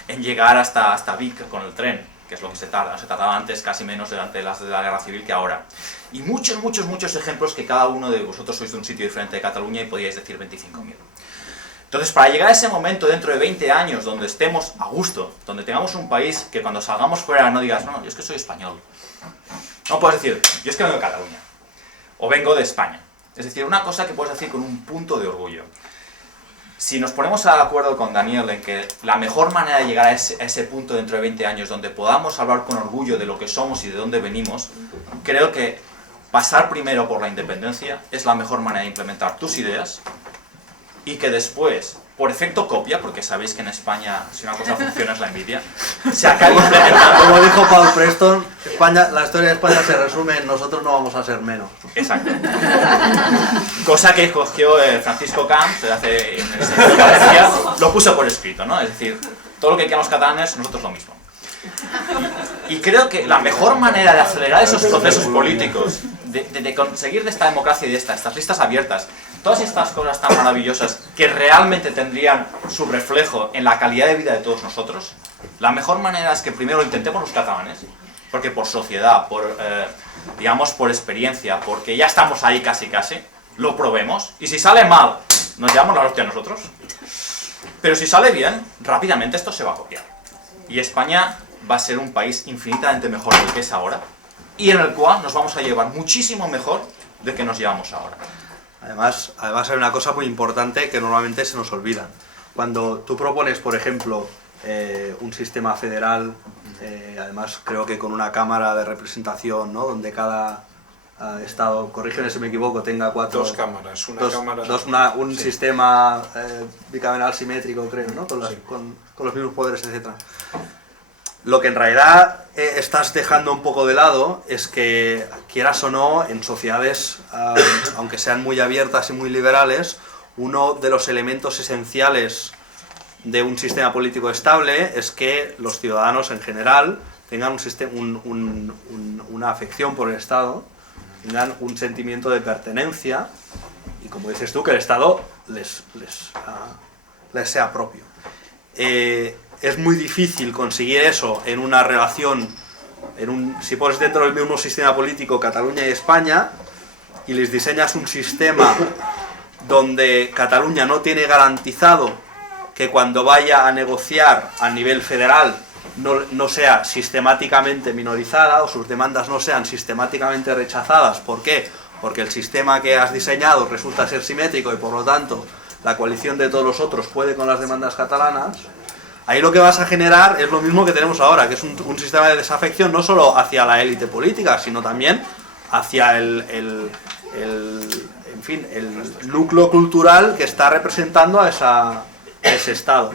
en llegar hasta Vic con el tren, que es lo que se tardaba antes casi menos durante la Guerra Civil que ahora. Y muchos ejemplos que cada uno de vosotros sois de un sitio diferente de Cataluña y podíais decir 25.000. Entonces, para llegar a ese momento dentro de 20 años donde estemos a gusto, donde tengamos un país que cuando salgamos fuera no digas, no, yo es que soy español. No puedes decir, yo es que vengo de Cataluña, o vengo de España. Es decir, una cosa que puedes decir con un punto de orgullo. Si nos ponemos de acuerdo con Daniel en que la mejor manera de llegar a ese punto dentro de 20 años donde podamos hablar con orgullo de lo que somos y de dónde venimos, creo que pasar primero por la independencia es la mejor manera de implementar tus ideas y que después, por efecto copia, porque sabéis que en España si una cosa funciona es la envidia, se acabe implementando. Como dijo Paul Preston, la historia de España se resume en nosotros no vamos a ser menos. Exacto. Cosa que cogió Francisco Camps hace en el Senado de Valencia, lo puso por escrito, ¿no? Es decir, todo lo que quieran los catalanes, nosotros lo mismo. Y creo que la mejor manera de acelerar esos procesos políticos, de conseguir de esta democracia y de estas listas abiertas, todas estas cosas tan maravillosas que realmente tendrían su reflejo en la calidad de vida de todos nosotros, la mejor manera es que primero lo intentemos los catalanes, porque por sociedad, digamos por experiencia, porque ya estamos ahí casi, lo probemos, y si sale mal, nos llevamos la hostia a nosotros, pero si sale bien, rápidamente esto se va a copiar. Y España va a ser un país infinitamente mejor del que es ahora, y en el cual nos vamos a llevar muchísimo mejor de que nos llevamos ahora. Además hay una cosa muy importante que normalmente se nos olvida. Cuando tú propones, por ejemplo, un sistema federal, además creo que con una cámara de representación, ¿no? Donde cada estado, corrígeme si me equivoco, tenga Dos cámaras, un sistema bicameral simétrico, creo, ¿no? Con los mismos poderes, etc. Lo que en realidad estás dejando un poco de lado es que, quieras o no, en sociedades, aunque sean muy abiertas y muy liberales, uno de los elementos esenciales de un sistema político estable es que los ciudadanos en general tengan una afección por el Estado, tengan un sentimiento de pertenencia y, como dices tú, que el Estado les sea propio. Es muy difícil conseguir eso en una relación, si pones dentro del mismo sistema político Cataluña y España y les diseñas un sistema donde Cataluña no tiene garantizado que cuando vaya a negociar a nivel federal no sea sistemáticamente minorizada o sus demandas no sean sistemáticamente rechazadas. ¿Por qué? Porque el sistema que has diseñado resulta ser simétrico y por lo tanto la coalición de todos los otros puede con las demandas catalanas. Ahí lo que vas a generar es lo mismo que tenemos ahora, que es un sistema de desafección no solo hacia la élite política, sino también hacia el núcleo cultural que está representando a ese Estado.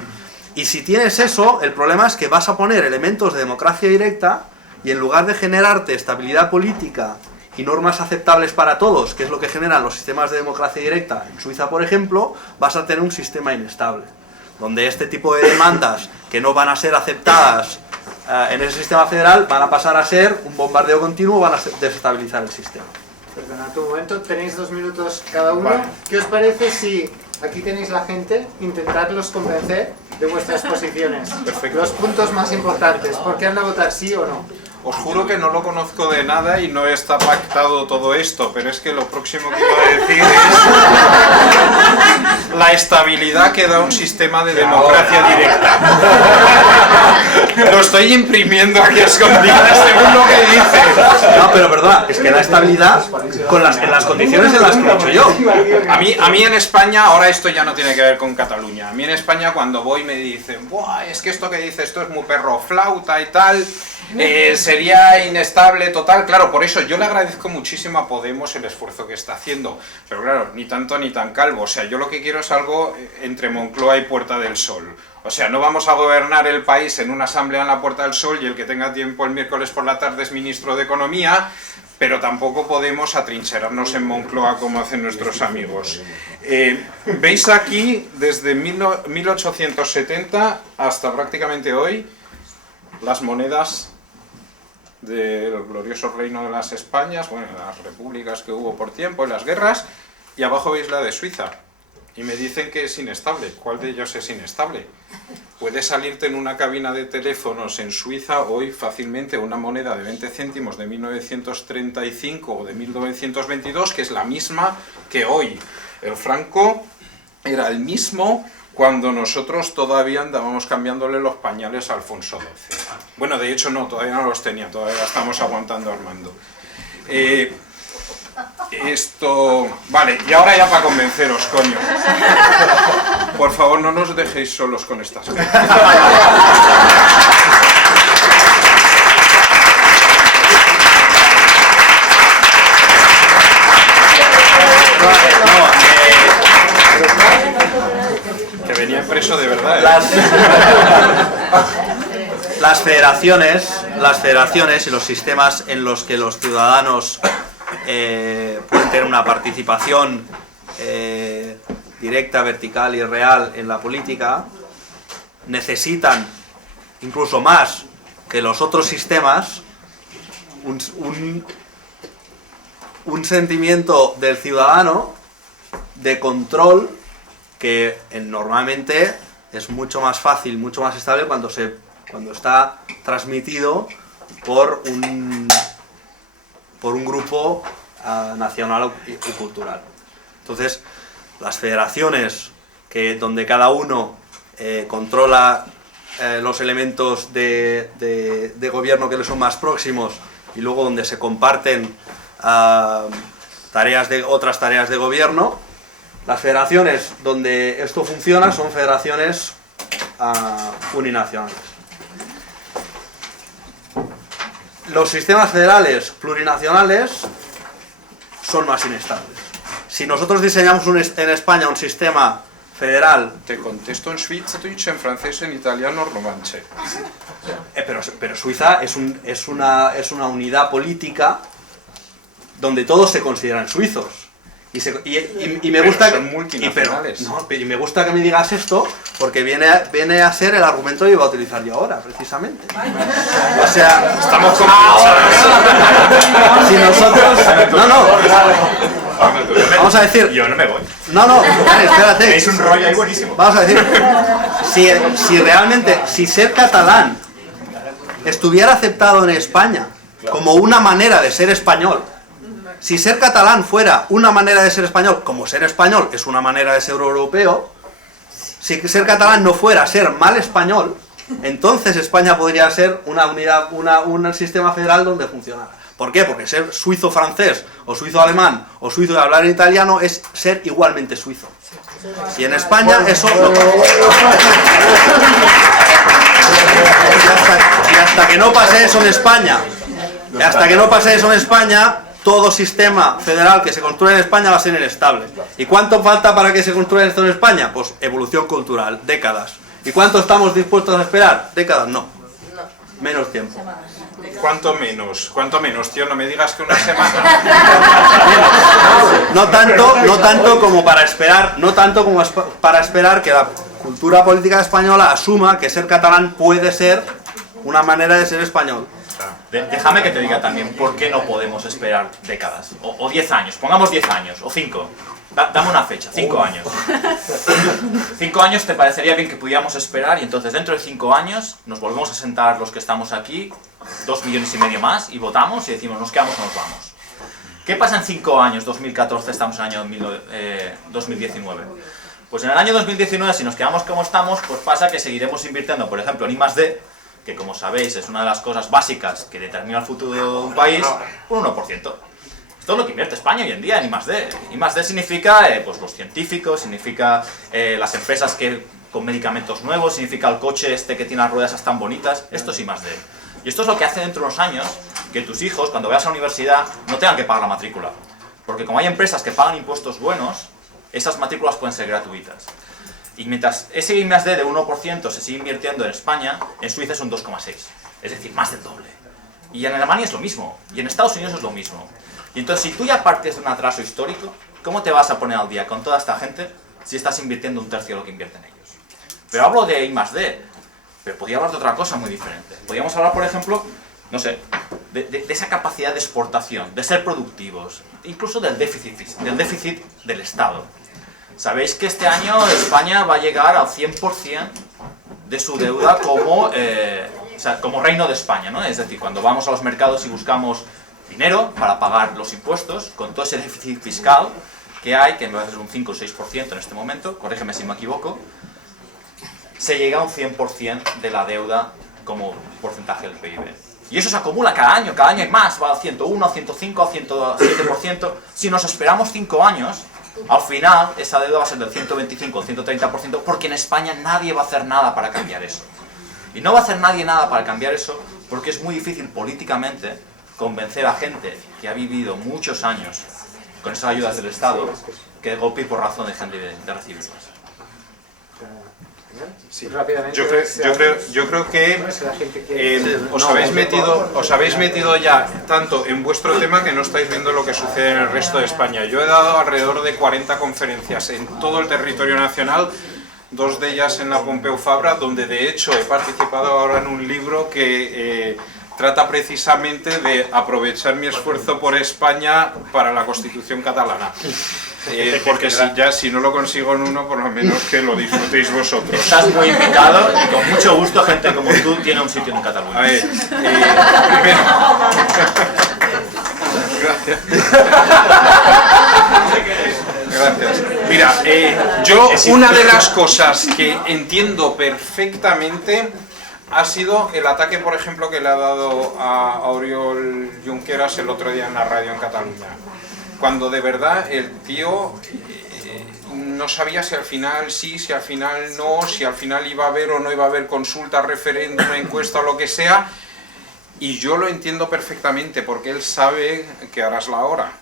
Y si tienes eso, el problema es que vas a poner elementos de democracia directa y en lugar de generarte estabilidad política y normas aceptables para todos, que es lo que generan los sistemas de democracia directa, en Suiza por ejemplo, vas a tener un sistema inestable, donde este tipo de demandas que no van a ser aceptadas en ese sistema federal van a pasar a ser un bombardeo continuo, van a desestabilizar el sistema. Perdona, tu momento, tenéis 2 minutos cada uno. Vale. ¿Qué os parece si aquí tenéis la gente, intentadlos convencer de vuestras posiciones? Perfecto. Los puntos más importantes, ¿por qué han de votar sí o no? Os juro que no lo conozco de nada y no está pactado todo esto, pero es que lo próximo que iba a decir es la estabilidad que da un sistema de democracia directa. Lo estoy imprimiendo aquí a escondidas según lo que dice. No, pero perdona, es que la estabilidad en las condiciones en las que he dicho yo. A mí en España, ahora esto ya no tiene que ver con Cataluña, a mí en España cuando voy me dicen, buah, es que esto que dice esto es muy perro flauta y tal, sería inestable total. Claro, por eso yo le agradezco muchísimo a Podemos el esfuerzo que está haciendo, pero claro, ni tanto ni tan calvo. O sea, yo lo que quiero es algo entre Moncloa y Puerta del Sol. O sea, no vamos a gobernar el país en una asamblea en la Puerta del Sol y el que tenga tiempo el miércoles por la tarde es ministro de Economía, pero tampoco podemos atrincherarnos en Moncloa como hacen nuestros amigos. Veis aquí, desde 1870 hasta prácticamente hoy, las monedas del glorioso reino de las Españas, bueno, las repúblicas que hubo por tiempo y las guerras, y abajo veis la de Suiza. Y me dicen que es inestable. ¿Cuál de ellos es inestable? Puede salirte en una cabina de teléfonos en Suiza hoy fácilmente una moneda de 20 céntimos de 1935 o de 1922, que es la misma que hoy. El franco era el mismo cuando nosotros todavía andábamos cambiándole los pañales a Alfonso XII. Bueno, de hecho no, todavía no los tenía, todavía estamos aguantando Armando. Esto... Vale, y ahora ya para convenceros, coño. Por favor, no nos dejéis solos con estas cosas. Que venía preso de verdad, ¿eh? Las federaciones y los sistemas en los que los ciudadanos pueden tener una participación directa, vertical y real en la política, necesitan, incluso más que los otros sistemas, un sentimiento del ciudadano de control que normalmente es mucho más fácil, mucho más estable cuando está transmitido por un grupo nacional y cultural. Entonces, las federaciones donde cada uno controla los elementos de gobierno que le son más próximos y luego donde se comparten otras tareas de gobierno, las federaciones donde esto funciona son federaciones uninacionales. Los sistemas federales plurinacionales son más inestables. Si nosotros diseñamos en España un sistema federal... Te contesto en Schweizerdeutsch, en francés, en italiano, romanche. Pero Suiza es una unidad política donde todos se consideran suizos. Y me gusta son multinacionales. Y me gusta que me digas esto porque viene a ser el argumento que iba a utilizar yo ahora, precisamente. O sea, Estamos con... si nosotros... Vamos a decir... Yo no me voy. Dani, espérate. Es un rollo ahí buenísimo. Vamos a decir, si ser catalán estuviera aceptado en España como una manera de ser español, si ser catalán fuera una manera de ser español, como ser español es una manera de ser europeo, si ser catalán no fuera ser mal español, entonces España podría ser una unidad, un sistema federal donde funcionara. ¿Por qué? Porque ser suizo-francés, o suizo-alemán, o suizo de hablar en italiano es ser igualmente suizo. Y en España eso... Y hasta que no pase eso en España, todo sistema federal que se construya en España va a ser inestable. ¿Y cuánto falta para que se construya esto en España? Pues evolución cultural, décadas. ¿Y cuánto estamos dispuestos a esperar? Décadas, no. Menos tiempo. ¿Cuánto menos? ¿Cuánto menos, tío? No me digas que una semana. No tanto como para esperar que la cultura política española asuma que ser catalán puede ser una manera de ser español. Déjame que te diga también por qué no podemos esperar décadas, o 10 años, pongamos 10 años, o 5. Dame una fecha, 5 años. 5 años te parecería bien que pudiéramos esperar y entonces dentro de 5 años nos volvemos a sentar los que estamos aquí, 2,5 millones más, y votamos y decimos nos quedamos o nos vamos. ¿Qué pasa en 5 años? 2014, estamos en el año 2019. Pues en el año 2019, si nos quedamos como estamos, pues pasa que seguiremos invirtiendo, por ejemplo, en I+D, que como sabéis es una de las cosas básicas que determina el futuro de un país, un 1%. Esto es lo que invierte España hoy en día en I+D. I+D significa pues los científicos, significa las empresas con medicamentos nuevos, significa el coche este que tiene las ruedas tan bonitas. Esto es I+D. Y esto es lo que hace dentro de unos años que tus hijos, cuando vayas a la universidad, no tengan que pagar la matrícula. Porque como hay empresas que pagan impuestos buenos, esas matrículas pueden ser gratuitas. Y mientras ese I+D de 1% se sigue invirtiendo en España, en Suiza es un 2,6%. Es decir, más del doble. Y en Alemania es lo mismo. Y en Estados Unidos es lo mismo. Y entonces, si tú ya partes de un atraso histórico, ¿cómo te vas a poner al día con toda esta gente si estás invirtiendo un tercio de lo que invierten ellos? Pero hablo de I+D, pero podría hablar de otra cosa muy diferente. Podríamos hablar, por ejemplo, no sé, de esa capacidad de exportación, de ser productivos, incluso del déficit del Estado. Sabéis que este año España va a llegar al 100% de su deuda como reino de España, ¿no? Es decir, cuando vamos a los mercados y buscamos dinero para pagar los impuestos, con todo ese déficit fiscal que hay, que me parece un 5 o 6% en este momento, corrígeme si me equivoco, se llega a un 100% de la deuda como porcentaje del PIB. Y eso se acumula cada año hay más, va al 101, al 105, al 107%. Si nos esperamos 5 años, al final esa deuda va a ser del 125 o 130%, porque en España nadie va a hacer nada para cambiar eso. Y no va a hacer nadie nada para cambiar eso porque es muy difícil políticamente convencer a gente que ha vivido muchos años con esas ayudas del Estado que de golpe y por razón dejen de recibirlas. Sí. Rápidamente, Yo creo que os habéis metido ya tanto en vuestro tema que no estáis viendo lo que sucede en el resto de España. Yo he dado alrededor de 40 conferencias en todo el territorio nacional, 2 de ellas en la Pompeu Fabra, donde de hecho he participado ahora en un libro que trata precisamente de aprovechar mi esfuerzo por España para la Constitución catalana. Porque si no lo consigo en uno, por lo menos que lo disfrutéis vosotros. Estás muy invitado y con mucho gusto gente como tú tiene un sitio en Cataluña. A ver, primero... Gracias. Mira, yo una de las cosas que entiendo perfectamente ha sido el ataque, por ejemplo, que le ha dado a Oriol Junqueras el otro día en la radio en Cataluña. Cuando de verdad el tío no sabía si al final sí, si al final no, si al final iba a haber o no iba a haber consulta, referéndum, encuesta o lo que sea. Y yo lo entiendo perfectamente porque él sabe que ahora es la hora.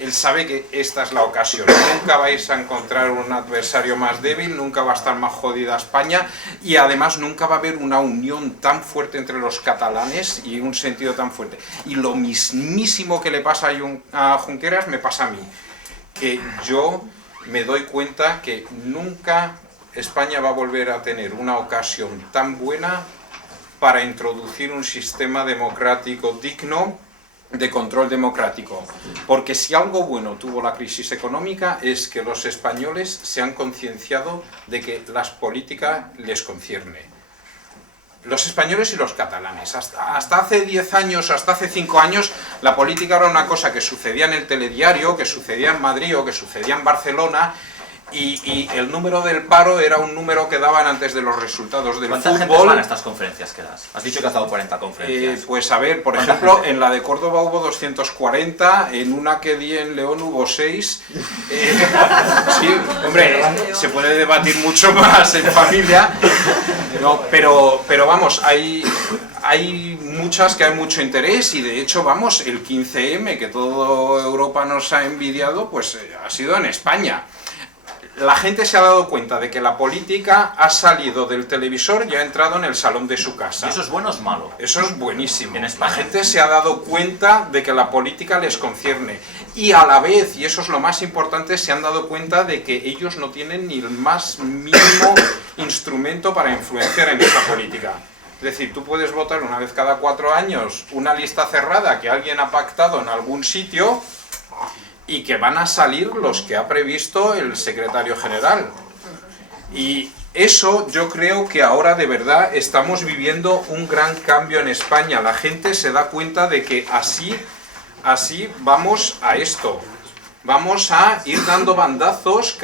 Él sabe que esta es la ocasión. Nunca vais a encontrar un adversario más débil, nunca va a estar más jodida España y además nunca va a haber una unión tan fuerte entre los catalanes y un sentido tan fuerte. Y lo mismísimo que le pasa a Junqueras me pasa a mí. Que yo me doy cuenta que nunca España va a volver a tener una ocasión tan buena para introducir un sistema democrático digno de control democrático, porque si algo bueno tuvo la crisis económica es que los españoles se han concienciado de que las políticas les concierne. Los españoles y los catalanes. Hasta hace 10 años, hasta hace 5 años, la política era una cosa que sucedía en el telediario, que sucedía en Madrid o que sucedía en Barcelona, y el número del paro era un número que daban antes de los resultados del ¿Cuánta fútbol. gente van a estas conferencias que das? Has dicho que has dado 40 conferencias. Pues a ver, por ejemplo, en la de Córdoba hubo 240, en una que di en León hubo 6. Sí, hombre, se puede debatir mucho más en familia, no, pero vamos, hay muchas que hay mucho interés y de hecho, vamos, el 15M que toda Europa nos ha envidiado, pues ha sido en España. La gente se ha dado cuenta de que la política ha salido del televisor y ha entrado en el salón de su casa. ¿Y eso es bueno o es malo? Eso es buenísimo. En España. La gente se ha dado cuenta de que la política les concierne. Y a la vez, y eso es lo más importante, se han dado cuenta de que ellos no tienen ni el más mínimo instrumento para influenciar en esa política. Es decir, tú puedes votar una vez cada 4 años una lista cerrada que alguien ha pactado en algún sitio y que van a salir los que ha previsto el secretario general. Y eso yo creo que ahora de verdad estamos viviendo un gran cambio en España. La gente se da cuenta de que así vamos a esto. Vamos a ir dando bandazos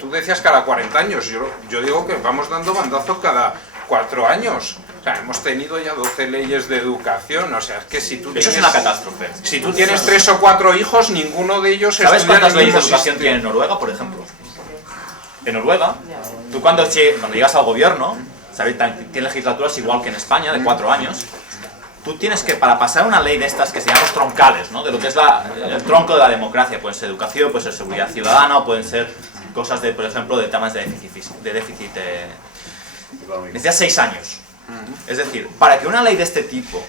tú decías cada 40 años, yo digo que vamos dando bandazos cada 4 años. O sea, hemos tenido ya 12 leyes de educación, o sea, es que si tú Eso tienes... es una catástrofe. Si tú tienes 3 o 4 hijos, ninguno de ellos ¿Sabes estudia cuántas en el leyes de mismo educación sistema. tiene en Noruega, por ejemplo? En Noruega, tú cuando llegas al gobierno, ¿sabes? Tienes legislaturas igual que en España, de 4 años. Tú tienes que, para pasar una ley de estas que se llaman los troncales, ¿no? De lo que es el tronco de la democracia, puede ser educación, puede ser seguridad ciudadana, o pueden ser cosas, por ejemplo, de temas de déficit. Necesitas 6 años. Es decir, para que una ley de este tipo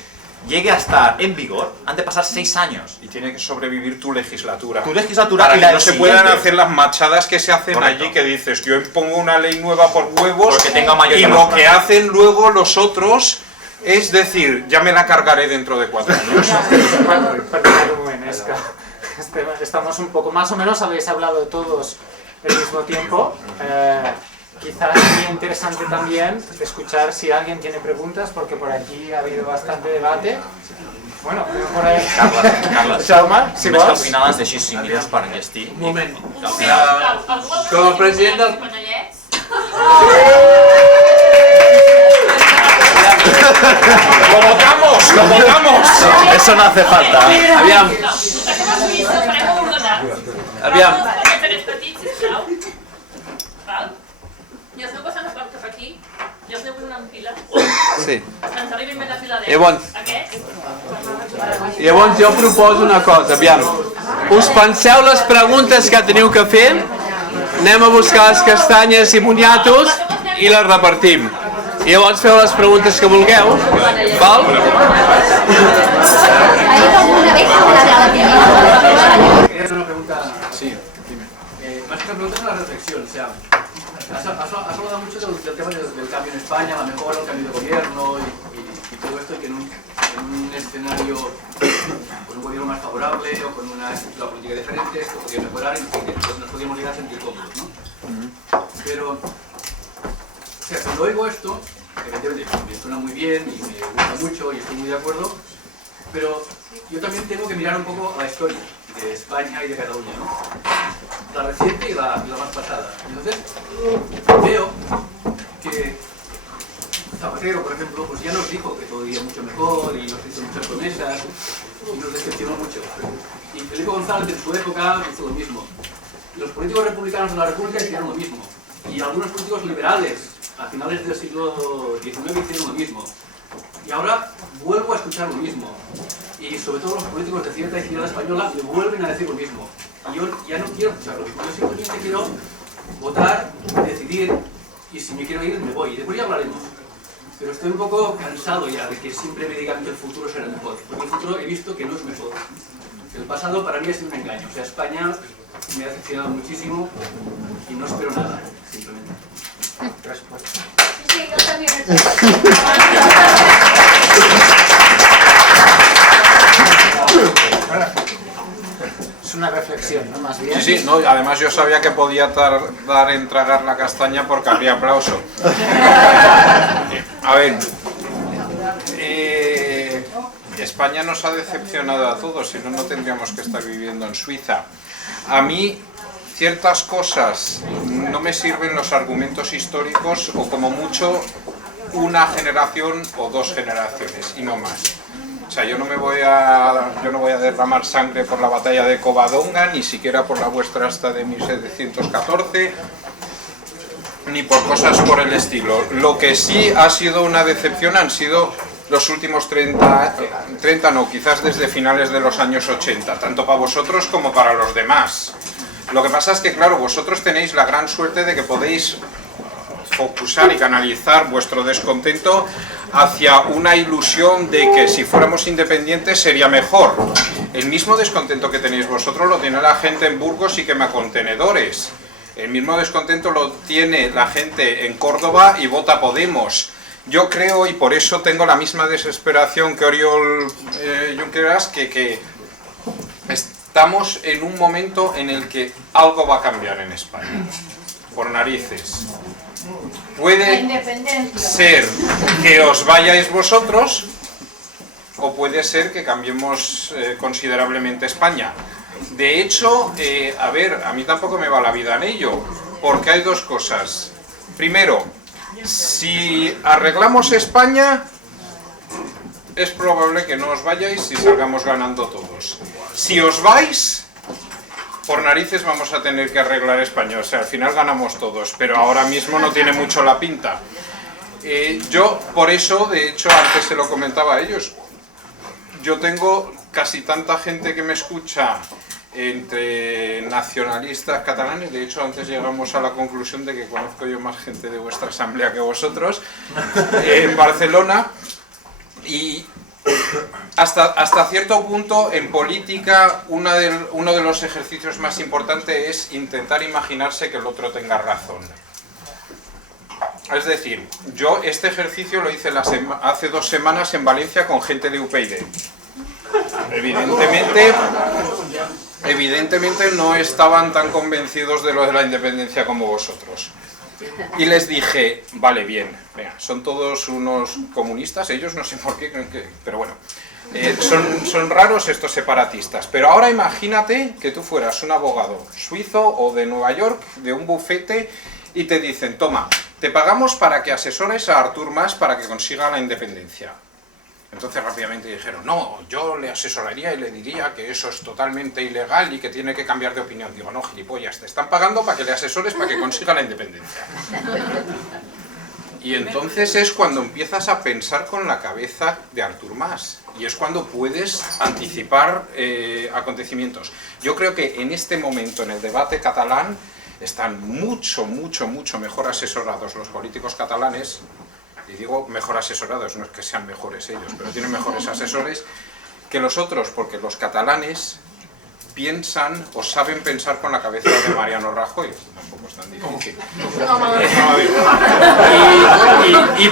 llegue a estar en vigor, han de pasar 6 años. Y tiene que sobrevivir tu legislatura. Tu legislatura para y que la no del se puedan siguiente. hacer las machadas que se hacen Correcto. allí, que dices, yo impongo una ley nueva por huevos, Porque tenga mayoría y más lo que hacen luego los otros Es decir, ya me la cargaré dentro de 4 años. Perdonad un momento, es que estamos un poco, más o menos habéis hablado todos al mismo tiempo. Quizás sería interesante también escuchar si alguien tiene preguntas, porque por aquí ha habido bastante debate. Bueno, por ahí. Carles, Jaume, si només que al vols. final ens deixis 5 minuts per enllestir. Un moment. Com a president del- ¡Lo votamos! ¡Lo votamos! Eso no hace falta. Aviam, aviam. I els aneu passant a part cap aquí, i els aneu posant en fila. Sí. Ens arribin més a fila Llavors- Aquests. Llavors jo proposo una cosa, aviam. Us penseu les preguntes que teniu que fer, anem a buscar les castanyes i moniatos i les repartim. I llavors feu les preguntes que vulgueu, val? Una pregunta. Sí, Más que una pregunta es una reflexión. O sea, has hablado mucho del tema del cambio en España, la mejora, el cambio de gobierno y todo esto, y que en un escenario con un gobierno más favorable o con una estructura política diferente, esto podría mejorar y nos podríamos llegar a sentir cómodos, ¿no? Pero, o sea, cuando oigo esto, evidentemente me suena muy bien y me gusta mucho y estoy muy de acuerdo, pero yo también tengo que mirar un poco a la historia de España y de Cataluña, ¿no? La reciente y la más pasada. Entonces, veo que Zapatero, por ejemplo, pues ya nos dijo que todo iría mucho mejor y nos hizo muchas promesas y nos decepcionó mucho. Y Felipe González en su época hizo lo mismo. Los políticos republicanos de la República hicieron lo mismo. Y algunos políticos liberales a finales del siglo XIX hicieron lo mismo. Y ahora vuelvo a escuchar lo mismo. Y sobre todo los políticos de cierta izquierda española me vuelven a decir lo mismo. Y yo ya no quiero escuchar lo mismo. Yo simplemente quiero votar, decidir, y si me quiero ir, me voy. Y después ya hablaremos. Pero estoy un poco cansado ya de que siempre me digan que el futuro será mejor. Porque el futuro he visto que no es mejor. El pasado para mí ha sido un engaño. O sea, España me ha decepcionado muchísimo y no espero nada, simplemente. Sí, yo también. Es una reflexión, ¿no? Más bien. Sí, sí, no, además yo sabía que podía tardar en tragar la castaña porque habría aplauso. A ver, España nos ha decepcionado a todos, si no, no tendríamos que estar viviendo en Suiza. A mí, ciertas cosas no me sirven los argumentos históricos, o como mucho una generación o 2 generaciones, y no más. O sea, yo no voy a derramar sangre por la batalla de Covadonga, ni siquiera por la vuestra hasta de 1714, ni por cosas por el estilo. Lo que sí ha sido una decepción han sido los últimos 30 no, quizás desde finales de los años 80, tanto para vosotros como para los demás. Lo que pasa es que, claro, vosotros tenéis la gran suerte de que podéis focusar y canalizar vuestro descontento hacia una ilusión de que si fuéramos independientes sería mejor. El mismo descontento que tenéis vosotros lo tiene la gente en Burgos y quema contenedores. El mismo descontento lo tiene la gente en Córdoba y vota Podemos. Yo creo, y por eso tengo la misma desesperación que Oriol Junqueras, que estamos en un momento en el que algo va a cambiar en España. Por narices. Puede ser que os vayáis vosotros, o puede ser que cambiemos considerablemente España. De hecho, a ver, a mí tampoco me va la vida en ello, porque hay 2 cosas. Primero, si arreglamos España, es probable que no os vayáis y salgamos ganando todos. Si os vais, por narices vamos a tener que arreglar España, o sea, al final ganamos todos, pero ahora mismo no tiene mucho la pinta. Yo, por eso, de hecho, antes se lo comentaba a ellos, yo tengo casi tanta gente que me escucha entre nacionalistas catalanes, de hecho antes llegamos a la conclusión de que conozco yo más gente de vuestra asamblea que vosotros, en Barcelona, y hasta cierto punto en política uno de los ejercicios más importantes es intentar imaginarse que el otro tenga razón. Es decir, yo este ejercicio lo hice hace 2 semanas en Valencia con gente de UPyD. Evidentemente no estaban tan convencidos de lo de la independencia como vosotros. Y les dije, vale, bien, venga, son todos unos comunistas, ellos no sé por qué creen que... Pero bueno, son raros estos separatistas. Pero ahora imagínate que tú fueras un abogado suizo o de Nueva York, de un bufete, y te dicen, toma, te pagamos para que asesores a Artur Mas para que consiga la independencia. Entonces rápidamente dijeron, no, yo le asesoraría y le diría que eso es totalmente ilegal y que tiene que cambiar de opinión. Digo, no, gilipollas, te están pagando para que le asesores para que consiga la independencia. Y entonces es cuando empiezas a pensar con la cabeza de Artur Mas. Y es cuando puedes anticipar acontecimientos. Yo creo que en este momento, en el debate catalán, están mucho mejor asesorados los políticos catalanes. Y digo mejor asesorados, no es que sean mejores ellos, pero tienen mejores asesores que los otros, porque los catalanes piensan o saben pensar con la cabeza de Mariano Rajoy. Tampoco es tan difícil. Y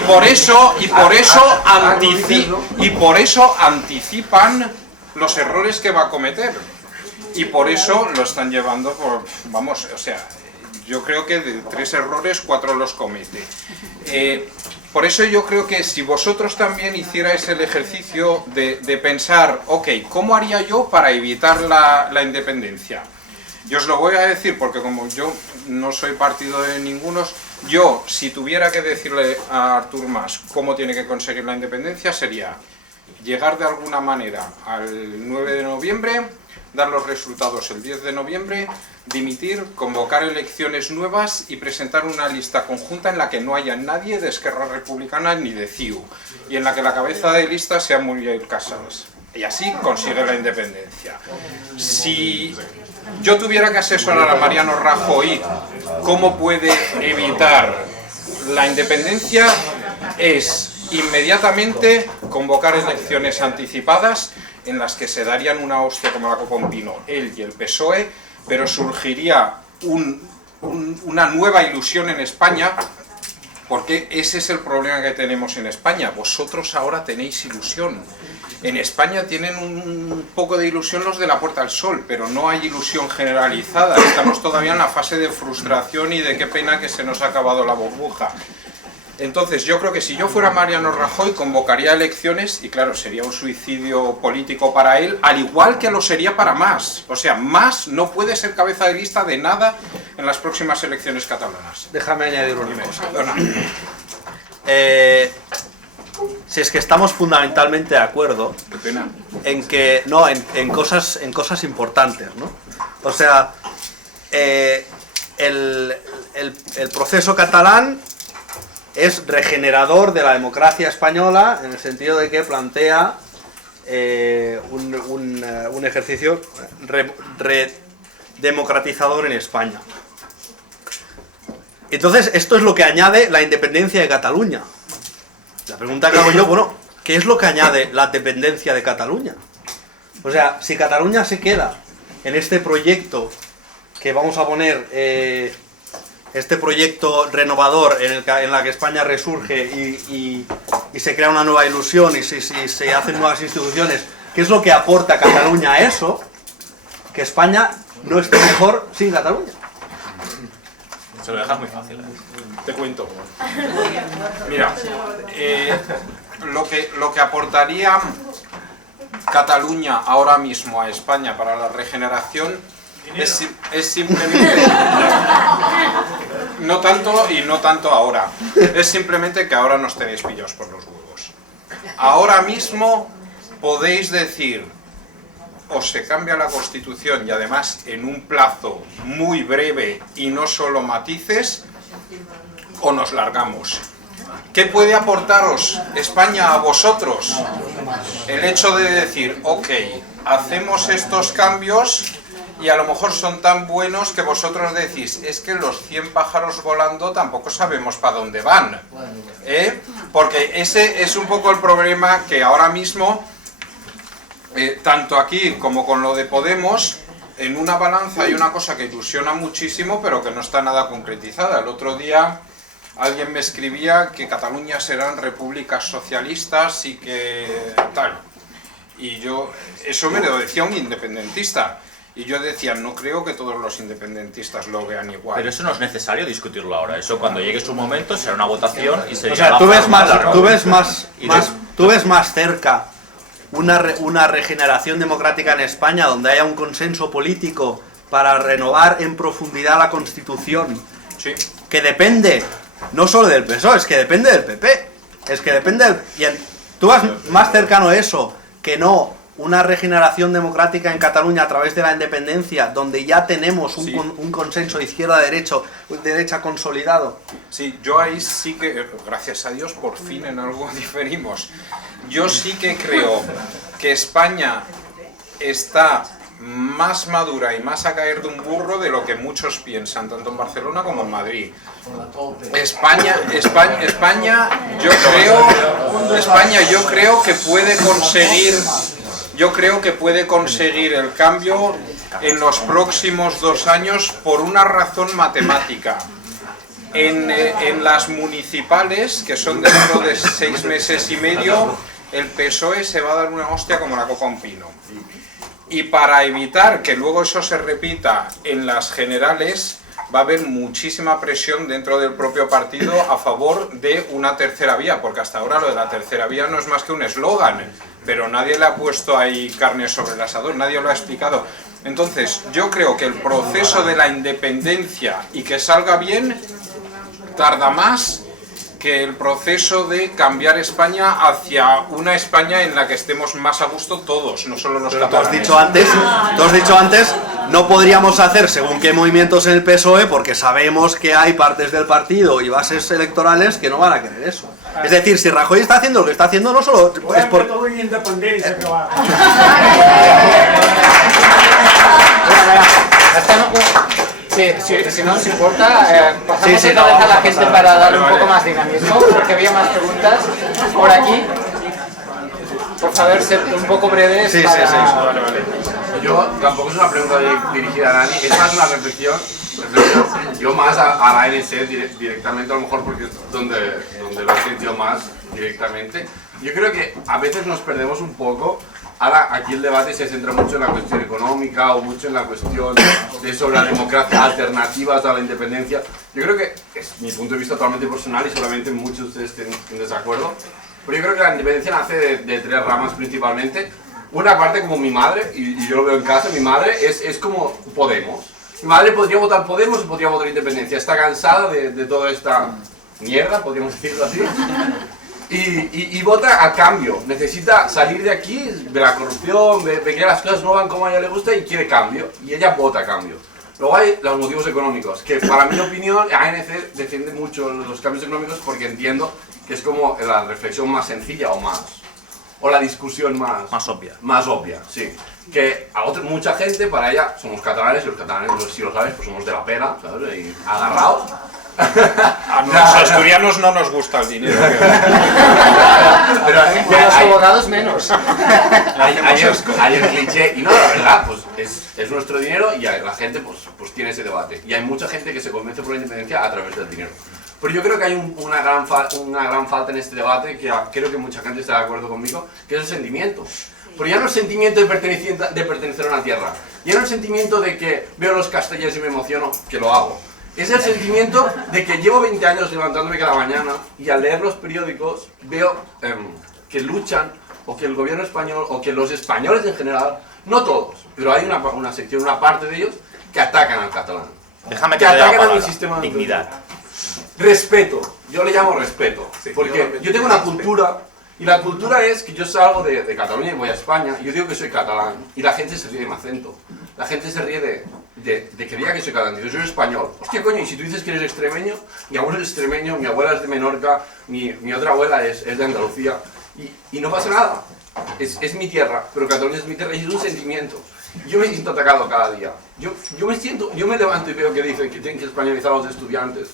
por eso anticipan los errores que va a cometer. Y por eso lo están llevando por, vamos, o sea, yo creo que de 3 errores, 4 los comete. Por eso yo creo que si vosotros también hicierais el ejercicio de pensar, ok, ¿cómo haría yo para evitar la independencia? Yo os lo voy a decir porque como yo no soy partido de ninguno, yo si tuviera que decirle a Artur Mas cómo tiene que conseguir la independencia sería llegar de alguna manera al 9 de noviembre, dar los resultados el 10 de noviembre, dimitir, convocar elecciones nuevas y presentar una lista conjunta en la que no haya nadie de Esquerra Republicana ni de CiU y en la que la cabeza de lista sea Muriel Casals. Y así consigue la independencia. Si yo tuviera que asesorar a Mariano Rajoy cómo puede evitar la independencia, es inmediatamente convocar elecciones anticipadas en las que se darían una hostia como la copa un pino, él y el PSOE, pero surgiría una nueva ilusión en España, porque ese es el problema que tenemos en España. Vosotros ahora tenéis ilusión. En España tienen un poco de ilusión los de la Puerta al Sol, pero no hay ilusión generalizada. Estamos todavía en la fase de frustración y de qué pena que se nos ha acabado la burbuja. Entonces yo creo que si yo fuera Mariano Rajoy convocaría elecciones y claro, sería un suicidio político para él, al igual que lo sería para Mas. O sea, Mas no puede ser cabeza de lista de nada en las próximas elecciones catalanas. Déjame añadir una cosa. Perdona. Si es que estamos fundamentalmente de acuerdo Qué pena. en que no en cosas importantes, ¿no? O sea, el proceso catalán es regenerador de la democracia española en el sentido de que plantea un ejercicio redemocratizador en España. Entonces, esto es lo que añade la independencia de Cataluña. La pregunta que hago yo, bueno, ¿qué es lo que añade la dependencia de Cataluña? O sea, si Cataluña se queda en este proyecto que vamos a poner, este proyecto renovador en la que España resurge y se crea una nueva ilusión y se hacen nuevas instituciones, ¿qué es lo que aporta Cataluña a eso? Que España no esté mejor sin Cataluña. Se lo dejas muy fácil, ¿eh? Te cuento. Mira, lo que aportaría Cataluña ahora mismo a España para la regeneración es simplemente... No tanto y no tanto ahora. Es simplemente que ahora nos tenéis pillados por los huevos. Ahora mismo podéis decir, o se cambia la Constitución y además en un plazo muy breve y no solo matices, o nos largamos. ¿Qué puede aportaros España a vosotros? El hecho de decir, ok, hacemos estos cambios y a lo mejor son tan buenos que vosotros decís, es que los 100 pájaros volando tampoco sabemos para dónde van. Porque ese es un poco el problema que ahora mismo, tanto aquí como con lo de Podemos, en una balanza hay una cosa que ilusiona muchísimo pero que no está nada concretizada. El otro día alguien me escribía que Cataluña serán repúblicas socialistas y que tal. Y yo, eso me lo decía un independentista. Y yo decía, no creo que todos los independentistas lo vean igual. Pero eso no es necesario discutirlo ahora. Eso cuando llegue su momento será una votación y se O sea, tú ves más cerca una regeneración democrática en España donde haya un consenso político para renovar en profundidad la Constitución, sí, que depende no solo del PSOE, es que depende del PP, es que depende del... Tú vas más cercano a eso que no una regeneración democrática en Cataluña a través de la independencia, donde ya tenemos un consenso izquierda-derecha consolidado. Sí, yo ahí sí que, gracias a Dios, por fin en algo diferimos. Yo sí que creo que España está más madura y más a caer de un burro de lo que muchos piensan, tanto en Barcelona como en Madrid. España yo creo que puede conseguir... Yo creo que puede conseguir el cambio en los próximos 2 años por una razón matemática. En las municipales, que son dentro de 6 meses y medio, el PSOE se va a dar una hostia como la copa a un pino. Y para evitar que luego eso se repita en las generales, va a haber muchísima presión dentro del propio partido a favor de una tercera vía, porque hasta ahora lo de la tercera vía no es más que un eslogan, pero nadie le ha puesto ahí carne sobre el asador, nadie lo ha explicado. Entonces, yo creo que el proceso de la independencia y que salga bien tarda más que el proceso de cambiar España hacia una España en la que estemos más a gusto todos, no solo los catalanes. Tú has dicho antes, no podríamos hacer según qué movimientos en el PSOE porque sabemos que hay partes del partido y bases electorales que no van a querer eso. Es decir, si Rajoy está haciendo lo que está haciendo, no solo es por... Si no os importa, pasamos otra vez a la gente para darle un poco más dinamismo, porque había más preguntas por aquí. Por favor, ser un poco breves. Sí. Yo tampoco es una pregunta dirigida a Dani, es más una reflexión. Yo más a la ANC directamente, a lo mejor porque es donde lo he sentido más directamente. Yo creo que a veces nos perdemos un poco. Ahora aquí el debate se centra mucho en la cuestión económica o mucho en la cuestión de sobre la democracia, alternativas a la independencia. Yo creo que es mi punto de vista totalmente personal y seguramente muchos de ustedes estén en desacuerdo. Pero yo creo que la independencia nace de 3 ramas principalmente. Una parte como mi madre, y yo lo veo en casa, mi madre es como Podemos. Mi madre podría votar Podemos y podría votar Independencia. Está cansada de toda esta mierda, podríamos decirlo así. Y vota a cambio, necesita salir de aquí, de la corrupción, ve que las cosas no van como a ella le gusta y quiere cambio, y ella vota a cambio. Luego hay los motivos económicos, que para mi opinión ANC defiende mucho los cambios económicos porque entiendo que es como la reflexión más sencilla o la discusión más obvia, sí. Que a mucha gente, para ella, somos catalanes y los catalanes, no sé si lo sabes, pues somos de la pela, ¿sabes? Y agarrados. A los asturianos no nos gusta el dinero. Pero a los abogados menos. Hay el cliché, y no, la verdad, pues es nuestro dinero y la gente pues tiene ese debate. Y hay mucha gente que se convence por la independencia a través del dinero. Pero yo creo que hay una gran falta en este debate, que creo que mucha gente está de acuerdo conmigo, que es el sentimiento. Pero ya no el sentimiento de pertenecer a una tierra, ya no el sentimiento de que veo los castellers y me emociono, que lo hago. Es el sentimiento de que llevo 20 años levantándome cada mañana y al leer los periódicos veo que luchan, o que el gobierno español, o que los españoles en general, no todos, pero hay una sección, una parte de ellos, que atacan al catalán. Déjame que atacan a mi sistema de dignidad. Respeto, yo le llamo respeto, porque yo tengo una cultura, y la cultura es que yo salgo de Cataluña y voy a España, y yo digo que soy catalán, y la gente se ríe de mi acento, la gente se ríe de que diga que soy catalán, yo soy español. Hostia, coño, y si tú dices que eres extremeño, mi abuelo es extremeño, mi abuela es de Menorca, mi otra abuela es de Andalucía, y no pasa nada, es mi tierra, pero Cataluña es mi tierra y es un sentimiento. Yo me siento atacado cada día, yo me levanto y veo que dicen que tienen que españolizar a los estudiantes,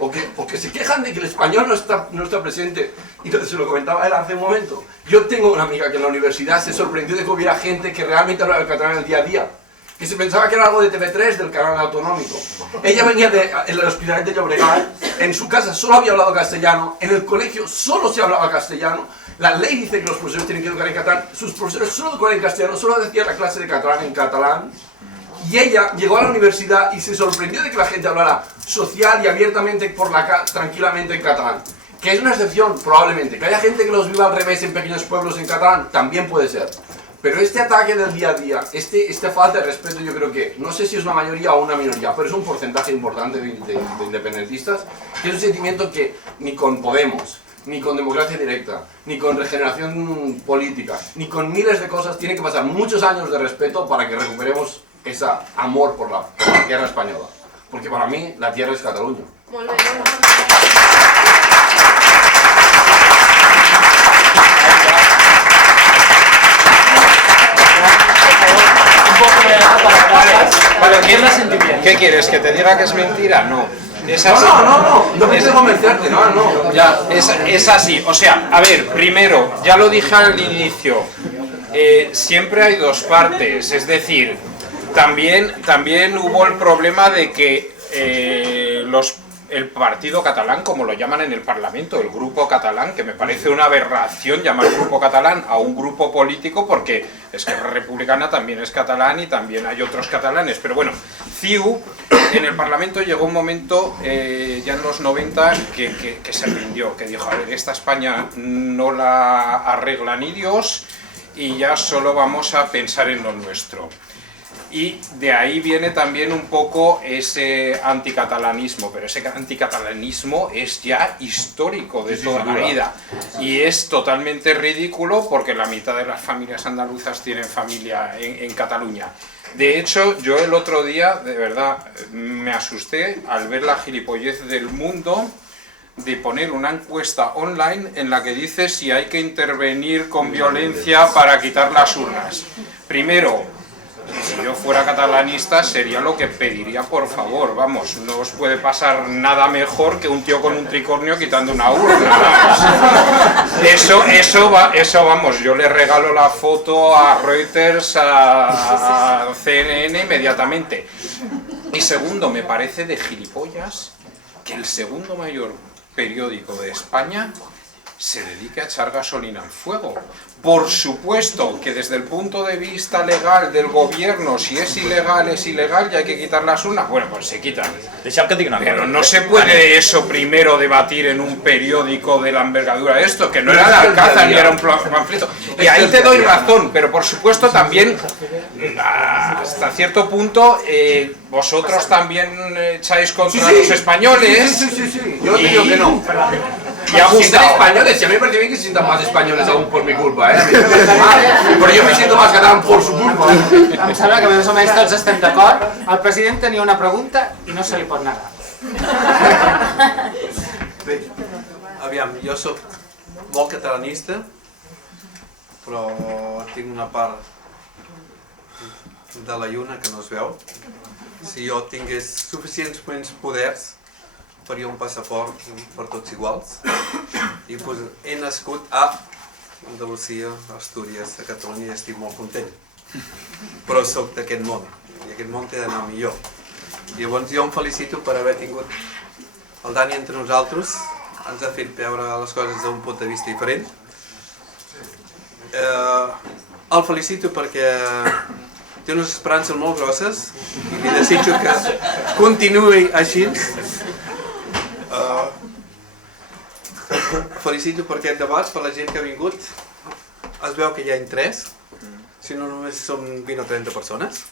o que se quejan de que el español no está presente, y se lo comentaba él hace un momento. Yo tengo una amiga que en la universidad se sorprendió de que hubiera gente que realmente hablaba el catalán en el día a día, que se pensaba que era algo de TV3, del canal autonómico. Ella venía del Hospitalet de Llobregat, en su casa solo había hablado castellano, en el colegio solo se hablaba castellano, la ley dice que los profesores tienen que educar en catalán, sus profesores solo educan en castellano, solo decían la clase de catalán en catalán, y ella llegó a la universidad y se sorprendió de que la gente hablara social y abiertamente tranquilamente en catalán. Que es una excepción, probablemente. Que haya gente que los viva al revés en pequeños pueblos en catalán, también puede ser. Pero este ataque del día a día, esta falta de respeto, yo creo que, no sé si es una mayoría o una minoría, pero es un porcentaje importante de independentistas, que es un sentimiento que ni con Podemos, ni con democracia directa, ni con regeneración política, ni con miles de cosas, tiene que pasar muchos años de respeto para que recuperemos ese amor por la tierra española. Porque para mí, la tierra es Cataluña. Vale, ¿qué quieres? ¿Que te diga que es mentira? No. Es así. No quiero convencerte, no. Ya, es así. O sea, a ver, primero, ya lo dije al inicio, siempre hay dos partes, es decir, también hubo el problema de que el partido catalán, como lo llaman en el Parlamento, el grupo catalán, que me parece una aberración llamar grupo catalán a un grupo político, porque Esquerra Republicana también es catalán y también hay otros catalanes, pero bueno, CiU en el Parlamento llegó un momento, ya en los 90, que se rindió, que dijo, a ver, esta España no la arregla ni Dios y ya solo vamos a pensar en lo nuestro. Y de ahí viene también un poco ese anticatalanismo, pero ese anticatalanismo es ya histórico de toda la vida y es totalmente ridículo porque la mitad de las familias andaluzas tienen familia en Cataluña. De hecho, yo el otro día, de verdad, me asusté al ver la gilipollez del Mundo de poner una encuesta online en la que dice si hay que intervenir con violencia para quitar las urnas. Primero, si yo fuera catalanista sería lo que pediría, por favor, vamos, no os puede pasar nada mejor que un tío con un tricornio quitando una urna, vamos. Eso vamos, yo le regalo la foto a Reuters, a CNN inmediatamente. Y segundo, me parece de gilipollas que el segundo mayor periódico de España se dedique a echar gasolina al fuego. Por supuesto que desde el punto de vista legal del gobierno, si es ilegal y hay que quitar las urnas, bueno, pues se quitan. Pero no se puede eso primero debatir en un periódico de la envergadura de esto, que no era de Alcázar ni era un panfleto. Y ahí te doy razón, pero por supuesto también, hasta cierto punto, vosotros también echáis contra los españoles. Sí, yo te digo que no. Y ha gustado. Españoles, y a mí me parece bien que se sientan más españoles aún por mi culpa, A mí me parece mal, però jo me siento más catalán por su culpa. Em sembla que més o menys tots estem d'acord. El president tenia una pregunta i no se li pot negar. Bé, aviam, jo sóc molt catalanista, però tinc una part de la lluna que no es veu. Si jo tingués suficients poders, faria un passaport per tots iguals i pues, he nascut a Andalusia, Astúries, a Catalunya i estic molt content, però sóc d'aquest món i aquest món té d'anar millor. Llavors jo em felicito per haver tingut el Dani entre nosaltres, ens ha fet veure les coses d'un punt de vista diferent. El felicito perquè té unes esperances molt grosses i li desitjo que continuï així. Felicito per aquest debat, per la gent que ha vingut. Es veu que hi ha interès, si no només som 20 o 30 persones.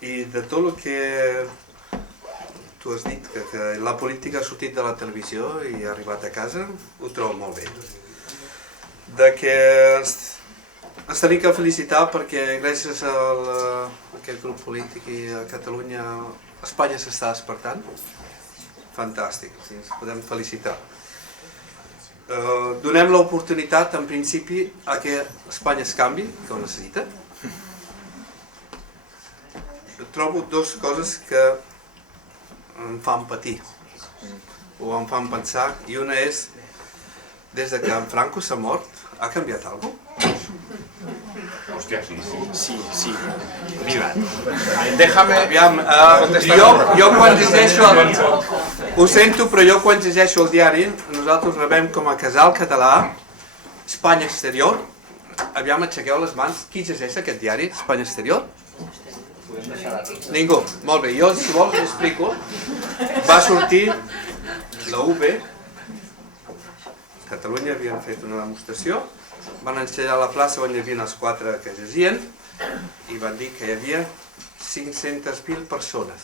I de tot el que tu has dit, que la política ha sortit de la televisió i ha arribat a casa, ho trobo molt bé. De que ens tenim que felicitar perquè gràcies a aquest grup polític i a Catalunya, Espanya s'està despertant. Fantàstic, ens podem felicitar. Donem l'oportunitat, en principi, a que Espanya es canvi, que ho necessita. Trobo dues coses que em fan patir, o em fan pensar, i una és, des que en Franco s'ha mort, ha canviat alguna cosa? Hòstia, sí. Sí. Mira, déjame Aviam, contestar. jo quan llegeixo... Ho sento, però jo quan llegeixo el diari, nosaltres rebem com a Casal Català, Espanya Exterior. Aviam, aixequeu les mans. Qui llegeix aquest diari, Espanya Exterior? Ningú. Molt bé, jo, si vols, explico. Va sortir la UB, Catalunya havien fet una demostració, van enxallar a la plaça on hi havia els 4 que llegien i van dir que hi havia 500.000 persones.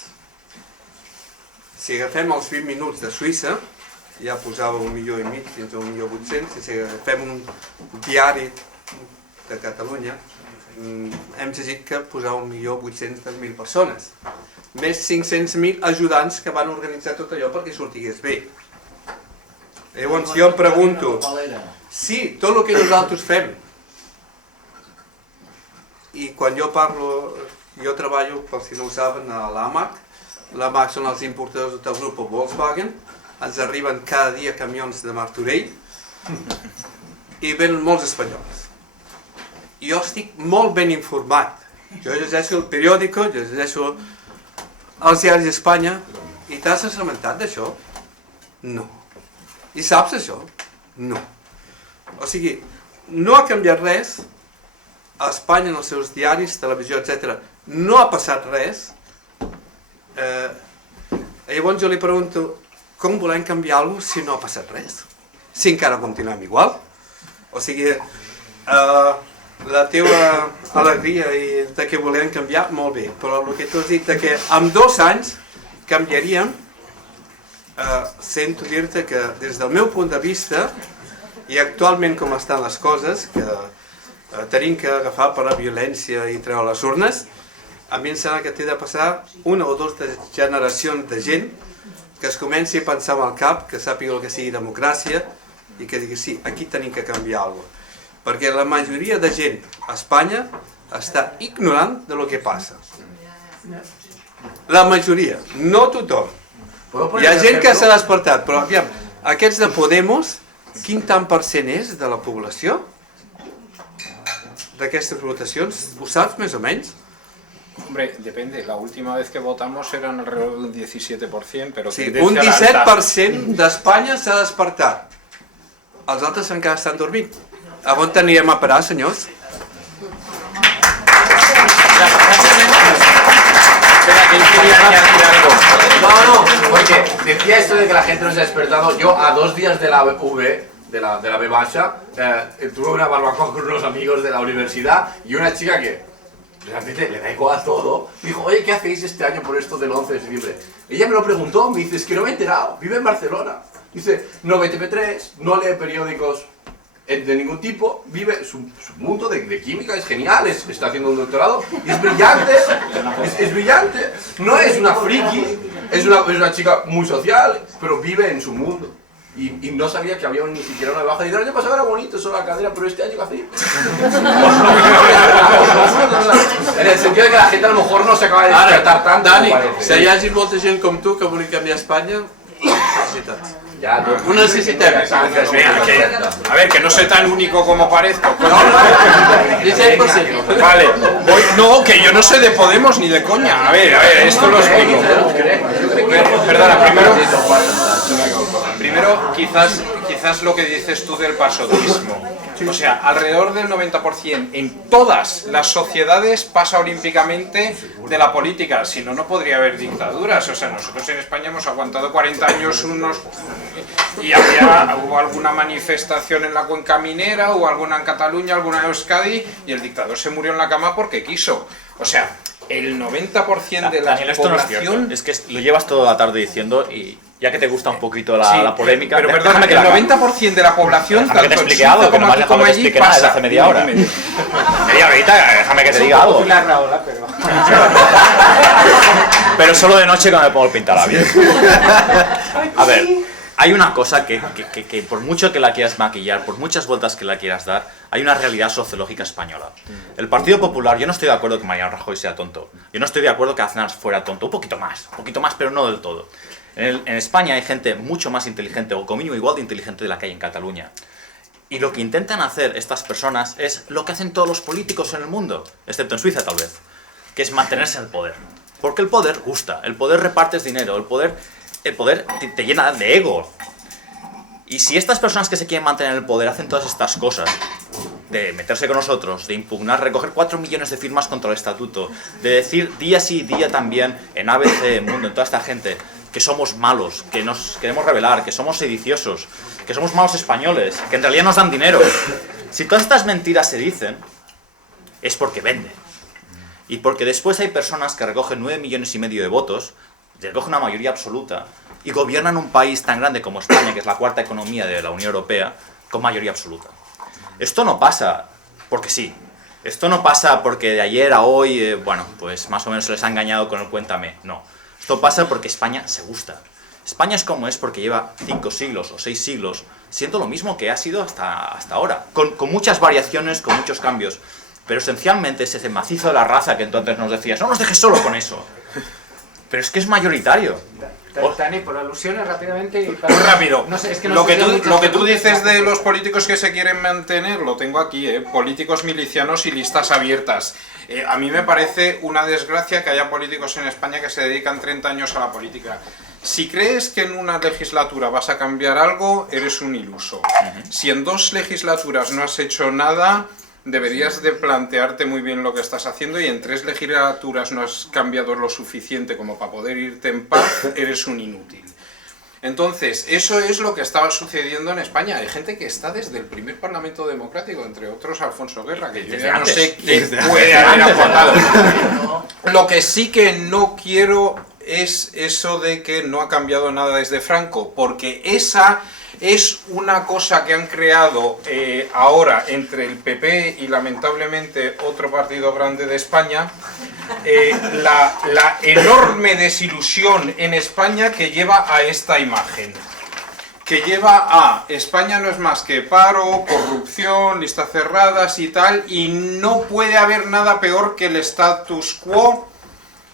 Si agafem els 20 minuts de Suïssa, ja posava 1,5 milió fins a 1.800.000, si agafem un diari de Catalunya, hem llegit que posava 1.800.000 persones. Més 500.000 ajudants que van organitzar tot allò perquè sortigués bé. Llavors jo em pregunto, si tot el que nosaltres fem, i quan jo parlo, jo treballo, per si no ho saben, a l'AMAC, l'AMAC són els importadors del grup Volkswagen, ens arriben cada dia camions de Martorell i venen molts espanyols. Jo estic molt ben informat, jo llegeixo el periòdico, jo llegeixo els diaris d'Espanya, i t'has assabentat d'això? No. I saps això? No. O sigui, no ha canviat res, a Espanya en els seus diaris, televisió, etc. No ha passat res. Llavors jo li pregunto, com volem canviar alguna cosa si no ha passat res? Si encara continuem igual? O sigui, la teva alegria de que volem canviar, molt bé, però el que tu has dit de que en 2 anys canviaríem, sento dir-te que des del meu punt de vista i actualment com estan les coses, que tenim que agafar per la violència i treure les urnes, a mi em sembla que té de passar 1 o 2 generacions de gent que es comenci a pensar amb el cap, que sàpiga el que sigui democràcia i que digui sí, aquí tenim que canviar alguna cosa. Perquè la majoria de gent a Espanya està ignorant de lo que passa. La majoria, no tothom. Hi ha gent que s'ha despertat, però aviam, aquests de Podemos, quin tant % és de la població d'aquestes votacions? Ho saps més o menys? Hombre, depende. La última vez que votamos eran alrededor del 17%, pero... Sí, un 17% d'Espanya s'ha despertat. Els altres encara estan dormint. A on anirem a parar, senyors? No, porque decía esto de que la gente no se ha despertado. Yo a 2 días de la V, de la B baja, tuve una barbacoa con unos amigos de la universidad y una chica que realmente le da igual a todo, dijo, oye, ¿qué hacéis este año por esto del 11 de septiembre? Ella me lo preguntó, me dice, es que no me he enterado, vive en Barcelona. Dice, no ve TV3, no lee periódicos de ningún tipo, vive su mundo de química, es genial, está haciendo un doctorado y es brillante, es brillante. No es una friki, es una chica muy social, pero vive en su mundo. Y no sabía que había ni siquiera una baja. Y el año pasado era bonito, solo la cadera, pero este año ¿qué hacía? En el sentido de que la gente a lo mejor no se acaba de despertar tanto. Dani, si hi hagi molta gent com tu que vulgui canviar Espanya, felicitats. Ho necessitem. A ver, que no soy tan único como parezco. 17%. Vale, no, que yo no sé de Podemos ni de coña. A ver, esto lo explico. Perdona, primero quizás lo que dices tú del pasotismo. O sea, alrededor del 90% en todas las sociedades pasa olímpicamente de la política, si no, no podría haber dictaduras. O sea, nosotros en España hemos aguantado 40 años y hubo alguna manifestación en la cuenca minera, hubo alguna en Cataluña, alguna en Euskadi, y el dictador se murió en la cama porque quiso. O sea, el 90% de la Daniel, esto población... No es cierto. Es que lo llevas toda la tarde diciendo y ya que te gusta un poquito la polémica... Pero perdona, que el 90% de la población, déjame que te explique algo, que no me has dejado que te explique nada desde hace media hora. Media horita, déjame que te diga algo. Pero solo de noche cuando me pongo el pintalabios. A ver, hay una cosa que por mucho que la quieras maquillar, por muchas vueltas que la quieras dar, hay una realidad sociológica española. El Partido Popular, yo no estoy de acuerdo que Mariano Rajoy sea tonto. Yo no estoy de acuerdo que Aznar fuera tonto. Un poquito más, pero no del todo. En España hay gente mucho más inteligente, o como mínimo igual de inteligente de la que hay en Cataluña. Y lo que intentan hacer estas personas es lo que hacen todos los políticos en el mundo, excepto en Suiza tal vez, que es mantenerse en el poder. Porque el poder gusta, el poder repartes dinero, el poder te llena de ego. Y si estas personas que se quieren mantener en el poder hacen todas estas cosas, de meterse con nosotros, de impugnar, recoger 4 millones de firmas contra el estatuto, de decir día sí, día también, en ABC, en Mundo, en toda esta gente, que somos malos, que nos queremos rebelar, que somos sediciosos, que somos malos españoles, que en realidad nos dan dinero. Si todas estas mentiras se dicen, es porque vende. Y porque después hay personas que recogen 9,5 millones de votos, recogen una mayoría absoluta, y gobiernan un país tan grande como España, que es la cuarta economía de la Unión Europea, con mayoría absoluta. Esto no pasa porque sí. Esto no pasa porque de ayer a hoy, bueno, pues más o menos se les ha engañado con el cuéntame. No. Esto pasa porque España se gusta. España es como es porque lleva 5 siglos o 6 siglos siendo lo mismo que ha sido hasta ahora. Con muchas variaciones, con muchos cambios. Pero esencialmente es ese macizo de la raza que entonces nos decías, no nos dejes solo con eso. Pero es que es mayoritario. Dani, por alusiones rápidamente y Muy rápido. No sé, es que no lo que sé tú dices de los políticos que se quieren mantener, lo tengo aquí, políticos milicianos y listas abiertas. A mí me parece una desgracia que haya políticos en España que se dedican 30 años a la política. Si crees que en una legislatura vas a cambiar algo, eres un iluso. Si en 2 legislaturas no has hecho nada, deberías de plantearte muy bien lo que estás haciendo, y en 3 legislaturas no has cambiado lo suficiente como para poder irte en paz, eres un inútil. Entonces, eso es lo que estaba sucediendo en España. Hay gente que está desde el primer Parlamento Democrático, entre otros Alfonso Guerra, que yo ya no sé quién puede haber aportado. Lo que sí que no quiero es eso de que no ha cambiado nada desde Franco, porque esa es una cosa que han creado ahora entre el PP y lamentablemente otro partido grande de España, la enorme desilusión en España que lleva a esta imagen. Que lleva a España no es más que paro, corrupción, listas cerradas y tal, y no puede haber nada peor que el status quo,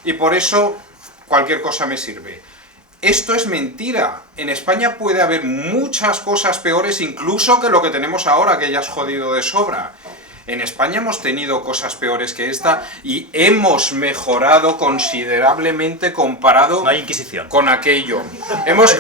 y por eso cualquier cosa me sirve. Esto es mentira. En España puede haber muchas cosas peores incluso que lo que tenemos ahora, que ya es jodido de sobra. En España hemos tenido cosas peores que esta y hemos mejorado considerablemente comparado No hay Inquisición. con aquello. Hemos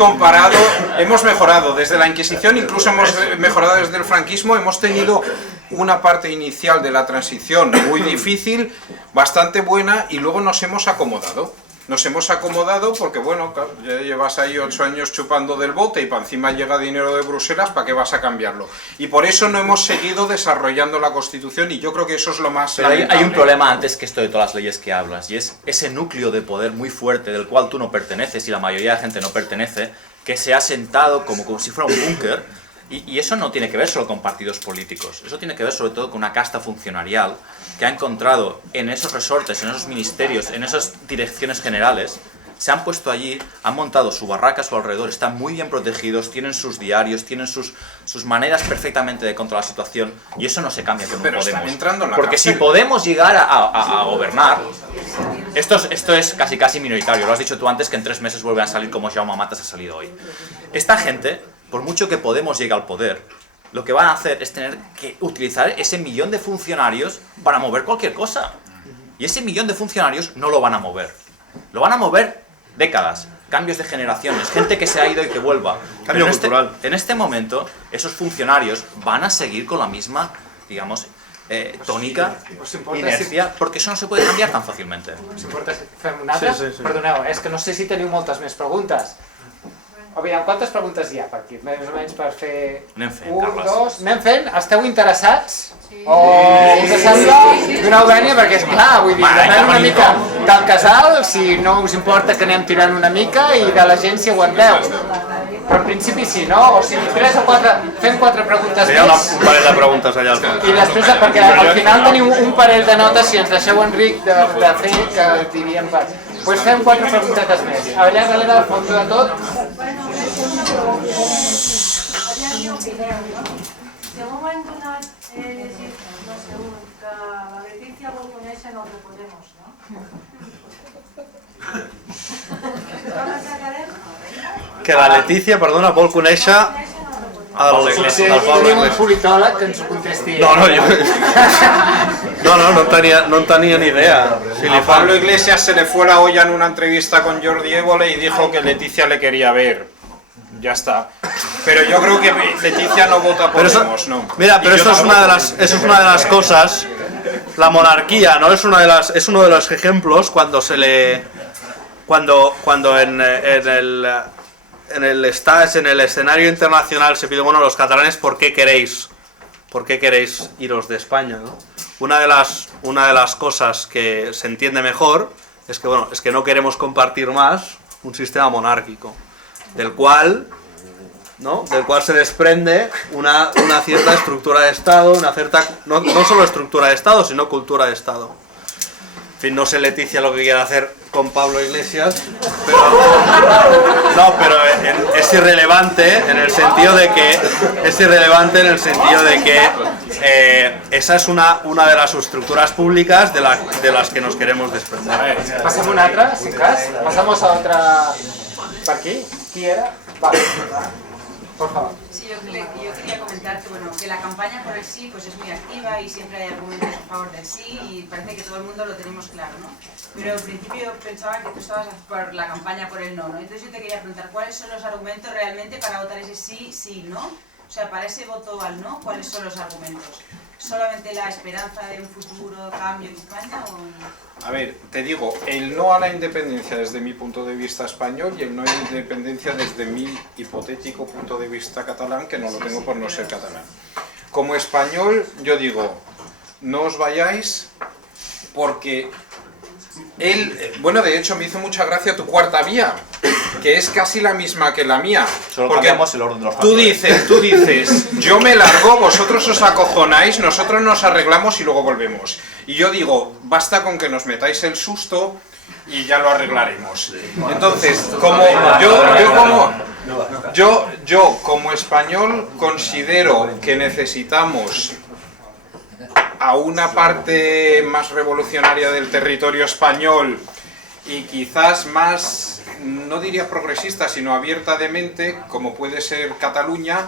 mejorado desde la Inquisición, incluso hemos mejorado desde el franquismo. Hemos tenido una parte inicial de la transición muy difícil, bastante buena, y luego nos hemos acomodado. Nos hemos acomodado porque, bueno, ya llevas ahí 8 años chupando del bote y para encima llega dinero de Bruselas, ¿para qué vas a cambiarlo? Y por eso no hemos seguido desarrollando la Constitución, y yo creo que eso es lo más Pero hay lamentable. un problema antes que esto de todas las leyes que hablas, y es ese núcleo de poder muy fuerte del cual tú no perteneces y la mayoría de la gente no pertenece, que se ha sentado como si fuera un búnker. Y eso no tiene que ver solo con partidos políticos, eso tiene que ver sobre todo con una casta funcionarial que ha encontrado en esos resortes, en esos ministerios, en esas direcciones generales, se han puesto allí, han montado su barraca a su alrededor, están muy bien protegidos, tienen sus diarios, tienen sus maneras perfectamente de controlar la situación, y eso no se cambia con Pero están Podemos. entrando en la Porque cárcel. si Podemos llegar a gobernar, esto es casi minoritario, lo has dicho tú antes, que en 3 meses vuelven a salir como Jaume Matas ha salido hoy. Esta gente, por mucho que Podemos llegue al poder, lo que van a hacer es tener que utilizar ese 1 millón de funcionarios para mover cualquier cosa. Y ese 1 millón de funcionarios no lo van a mover. Lo van a mover décadas, cambios de generaciones, gente que se ha ido y que vuelva. Cambio Pero cultural. en este momento, esos funcionarios van a seguir con la misma, digamos, tónica, Us importa inercia, porque eso no se puede cambiar tan fàcilmente. Us importa si fem una altra? Sí. Perdoneu, és que no sé si teniu moltes més preguntes. Aviam, quantes preguntes hi ha per aquí? Més o menys per fer... Anem fent, 1, Carles. 2... Anem fent? Esteu interessats? O us sembla? Doneu vènia, perquè és clar, vull dir, doneu una mica del casal, si no us importa que anem tirant una mica, i de la gent si aguanteu. Però en principi sí, no? O sigui, 3 o 4... Fem 4 preguntes Hi ha més. un parell de preguntes allà al fons. I després, perquè al final teniu un parell de notes, si ens deixeu, Enric, de fer, que diríem per... Pues fem 4 preguntetes més. Allà darrere, al fons de tot. Si en un moment donat no sé, que la Leticia vol conèixer els de Podemos, no? Com la sacarem? Que la Leticia, perdona, vol conèixer Potser tenim un politòleg que ens ho contesti. No, no tenia ni idea. Si A Pablo Iglesias se le fue la olla en una entrevista con Jordi Évole y dijo que Leticia le quería ver. Ya está. Pero yo creo que Leticia no vota por Podemos, ¿no? Mira, pero eso es una de las cosas. La monarquía, ¿no? Es uno de los ejemplos cuando en el escenario internacional se pide, bueno, los catalanes, ¿por qué queréis iros de España, ¿no? Una de las cosas que se entiende mejor es que no queremos compartir más un sistema monárquico, del cual se desprende una cierta estructura de Estado, no solo estructura de Estado, sino cultura de Estado. En fin, no sé Leticia lo que quiere hacer con Pablo Iglesias, pero es irrelevante en el sentido de que esa es una de las estructuras públicas de las que nos queremos desprender. Passem una altra, si cas. Pasamos a otra... ¿Por aquí? ¿Qui era? Vale. Por favor. Sí, yo quería comentar que la campaña por el sí pues es muy activa y siempre hay argumentos a favor del sí y parece que todo el mundo lo tenemos claro, ¿no? Pero al principio yo pensaba que tú estabas por la campaña por el no, ¿no? Entonces yo te quería preguntar, ¿cuáles son los argumentos realmente para votar ese sí, sí, no? O sea, para ese voto al no, ¿cuáles son los argumentos? ¿Solamente la esperanza de un futuro cambio en España o...? A ver, te digo, el no a la independencia desde mi punto de vista español y el no a la independencia desde mi hipotético punto de vista catalán, que no lo tengo por no ser catalán. Como español, yo digo, no os vayáis porque bueno, de hecho me hizo mucha gracia tu cuarta vía, que es casi la misma que la mía. Solo cambiamos el orden de los factores. Tú dices, yo me largo, vosotros os acojonáis, nosotros nos arreglamos y luego volvemos. Y yo digo, basta con que nos metáis el susto y ya lo arreglaremos. Entonces, yo como español considero que necesitamos a una parte más revolucionaria del territorio español y quizás más, no diría progresista, sino abierta de mente, como puede ser Cataluña,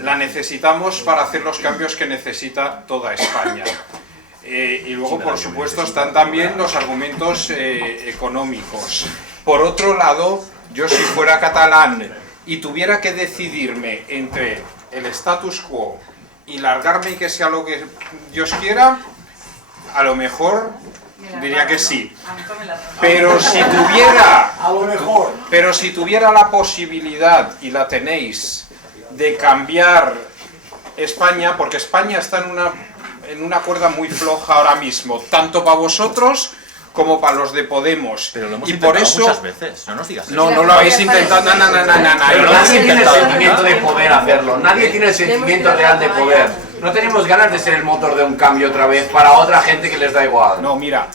la necesitamos para hacer los cambios que necesita toda España. Y luego, por supuesto, están también los argumentos económicos. Por otro lado, yo si fuera catalán y tuviera que decidirme entre el status quo y largarme y que sea lo que Dios quiera, a lo mejor diría que sí. Pero si tuviera la posibilidad, y la tenéis, de cambiar España, porque España está en una cuerda muy floja ahora mismo, tanto para vosotros como para los de Podemos. Pero lo hemos y por intentado eso muchas veces, no nos digas eso. No lo habéis intentado, Pero nadie tiene el sentimiento de poder hacerlo, nadie tiene el sentimiento real de poder. No tenemos ganas de ser el motor de un cambio otra vez para otra gente que les da igual. No, mira,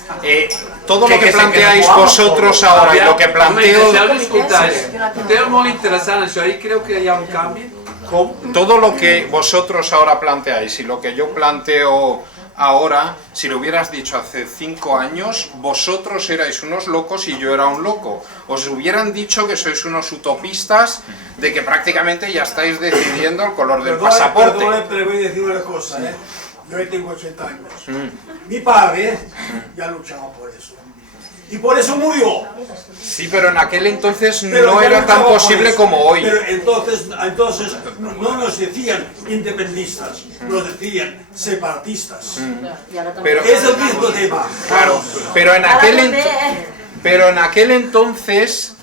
todo lo que planteáis vosotros ahora y lo que planteo... Estoy muy interesado en eso, ahí creo que haya un cambio. Todo lo que vosotros ahora planteáis y lo que yo planteo ahora, si lo hubieras dicho hace 5 años, vosotros erais unos locos y yo era un loco. Os hubieran dicho que sois unos utopistas, de que prácticamente ya estáis decidiendo el color del pasaporte. Perdón, pero voy a decir una cosa, Yo tengo 80 años. Mi padre ya luchaba por eso. Y por eso murió. Sí, pero en aquel entonces no era tan posible como hoy. Pero entonces no nos decían independistas, nos decían separatistas. Pero, es el mismo tema. Claro, pero en aquel entonces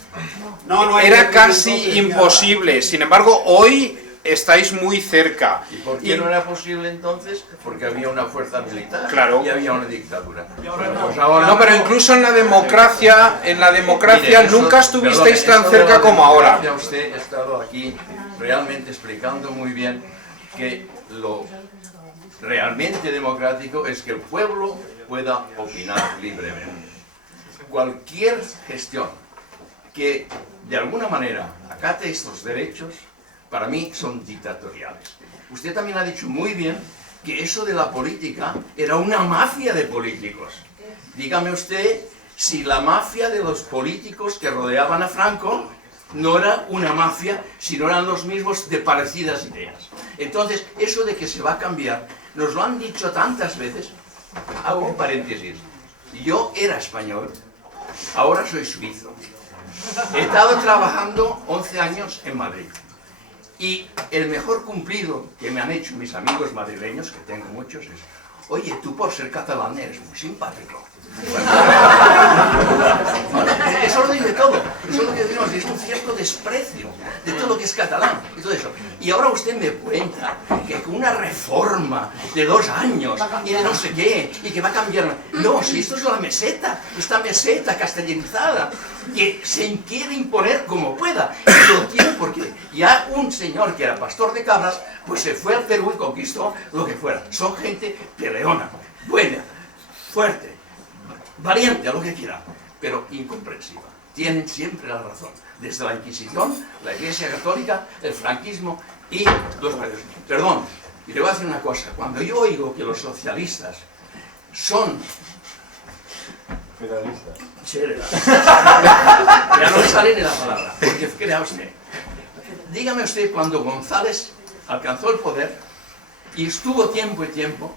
era casi imposible. Sin embargo, hoy estáis muy cerca. ¿Y por qué no era posible entonces? Porque había una fuerza militar, claro, y había una dictadura. Pues ahora no, pero incluso en la democracia mire, nunca estuvisteis tan cerca como ahora. Usted ha estado aquí realmente explicando muy bien que lo realmente democrático es que el pueblo pueda opinar libremente. Cualquier gestión que de alguna manera acate estos derechos, para mí son dictatoriales. Usted también ha dicho muy bien que eso de la política era una mafia de políticos. Dígame usted si la mafia de los políticos que rodeaban a Franco No era una mafia, sino eran los mismos de parecidas ideas. Entonces, eso de que se va a cambiar, nos lo han dicho tantas veces. Hago un paréntesis. Yo era español, ahora soy suizo. He estado trabajando 11 años en Madrid. Y el mejor cumplido que me han hecho mis amigos madrileños, que tengo muchos, es: oye, tú por ser catalán eres muy simpático. Bueno, eso lo dice todo. Eso es lo que decimos, es un cierto desprecio de todo lo que es catalán y todo eso. Y ahora usted me cuenta que con una reforma de 2 años y de no sé qué, y que va a cambiar. No, si esto es la meseta, esta meseta castellanizada, que se quiere imponer como pueda. Y lo tiene porque ya un señor que era pastor de cabras, pues se fue al Perú y conquistó lo que fuera. Son gente peleona, buena, fuerte, valiente, a lo que quieran, pero incomprensiva. Tienen siempre la razón. Desde la Inquisición, la Iglesia Católica, el franquismo y los países. Perdón, y le voy a decir una cosa. Cuando yo oigo que los socialistas son... Ya no sale ni la palabra, porque crea usted. Dígame usted, cuando González alcanzó el poder y estuvo tiempo y tiempo,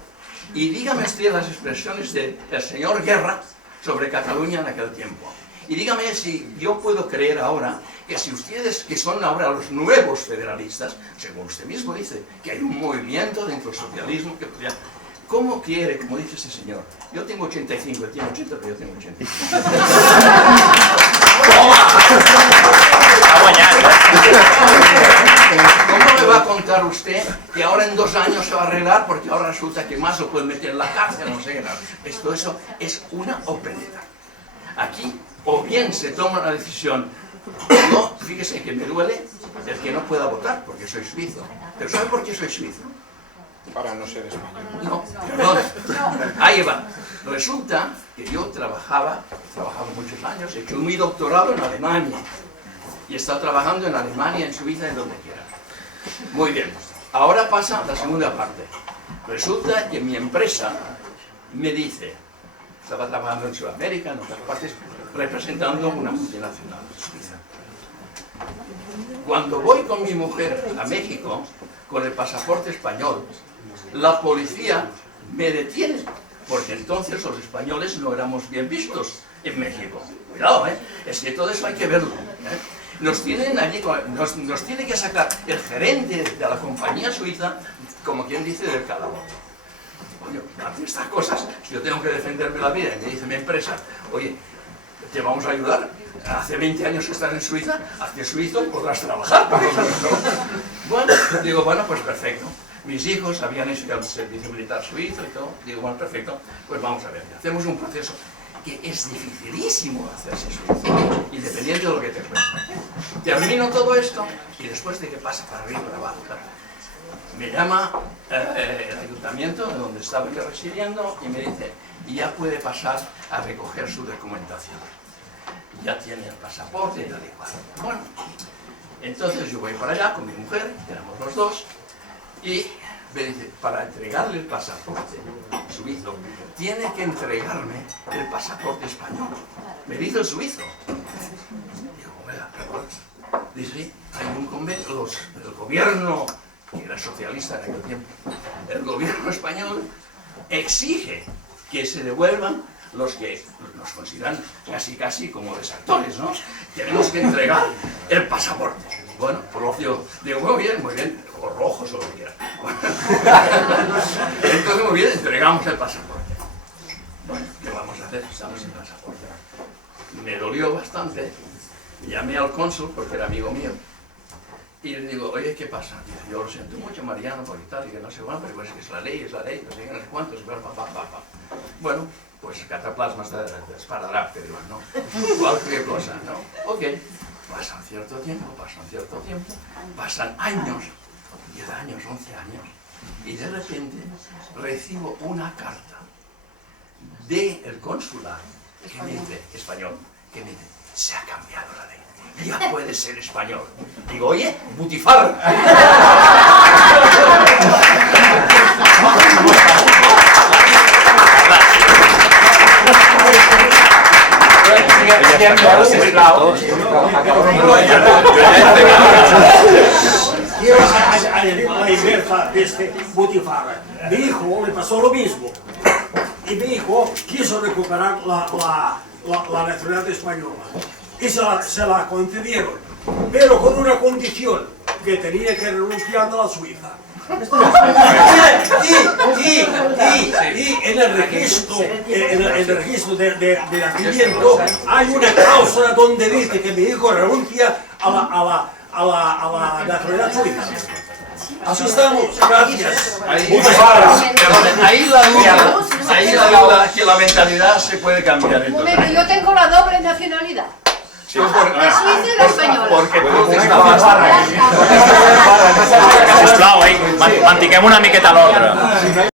y dígame usted las expresiones del señor Guerra sobre Cataluña en aquel tiempo. Y dígame si yo puedo creer ahora que si ustedes, que son ahora los nuevos federalistas, según usted mismo dice, que hay un movimiento dentro del socialismo que podría... ¿Cómo quiere, como dice ese señor? Yo tengo 85, él tiene 80, pero yo tengo 85. ¿Cómo me va a contar usted que ahora en 2 años se va a arreglar porque ahora resulta que más lo pueden meter en la cárcel? No sé qué nada. Eso es una opereta. Aquí, o bien se toma una decisión, no, fíjese que me duele el que no pueda votar porque soy suizo. ¿Pero sabe por qué soy suizo? Para no ser español. No, perdón. Ahí va. Resulta que yo trabajaba muchos años, he hecho mi doctorado en Alemania. Y he estado trabajando en Alemania, en Suiza, en donde quiera. Muy bien. Ahora pasa la segunda parte. Resulta que mi empresa me dice, estaba trabajando en Sudamérica, en otras partes, representando una multinacional suiza. Cuando voy con mi mujer a México, con el pasaporte español, la policía me detiene, porque entonces los españoles no éramos bien vistos en México. Cuidado, es que todo eso hay que verlo. Nos tienen allí, nos tiene que sacar el gerente de la compañía suiza, como quien dice, del calabozo. Coño, ante estas cosas, si yo tengo que defenderme la vida y me dice mi empresa, oye, te vamos a ayudar, hace 20 años que estás en Suiza, hazte suizo y podrás trabajar. Bueno, digo, bueno, pues perfecto. Mis hijos habían hecho el servicio militar suizo y todo. Digo, bueno, perfecto, pues vamos a ver. Hacemos un proceso que es dificilísimo hacerse suizo, independiente de lo que te cuesta. Termino todo esto y después de que pasa para arriba, para abajo, me llama el ayuntamiento de donde estaba yo residiendo y me dice, ya puede pasar a recoger su documentación. Ya tiene el pasaporte y tal y cual. Bueno, entonces yo voy para allá con mi mujer, éramos los dos, y me dice, para entregarle el pasaporte suizo, tiene que entregarme el pasaporte español. Me dice el suizo. Digo, bueno, perdón. Dice, sí, hay un convenio, el gobierno, que era socialista en aquel tiempo, el gobierno español exige que se devuelvan los que nos consideran casi como desertores, ¿no? Tenemos que entregar el pasaporte. Bueno, por lo que digo, muy bien, o rojos o lo que quieran. Entonces, muy bien, entregamos el pasaporte. Bueno, ¿qué vamos a hacer? Estamos sin pasaporte. Me dolió bastante. Llamé al cónsul, porque era amigo mío, y le digo, oye, ¿qué pasa? Dice, yo lo siento mucho, Mariano, por tal, y que no sé cuánto, pero es que es la ley, no sé qué, no sé cuántos, Bueno, pues cataplasmas de esparadrap, que digo, ¿no? Cualquier cosa, ¿no? Ok. Pasan cierto tiempo, pasan años, 10 años, 11 años, y de repente recibo una carta del consulado, que me dice, español, que me dice, se ha cambiado la ley, ya puede ser español. Digo, oye, butifarra. Quiero añadir la inversa de este Butifarra. Mi hijo le pasó lo mismo. Y mi hijo quiso recuperar la nacionalidad española. Y se la concedieron. Pero con una condición, que tenía que renunciar a la Suiza. Y en el registro, de nacimiento hay una cláusula donde dice que mi hijo renuncia a la nacionalidad suiza. Así estamos, gracias. Ahí la duda que la mentalidad se puede cambiar. Un momento, yo tengo la doble nacionalidad. Sí, La suïssa i l'espanyola. Porque tú estaves... Sisplau, mantinguem una miqueta l'ordre.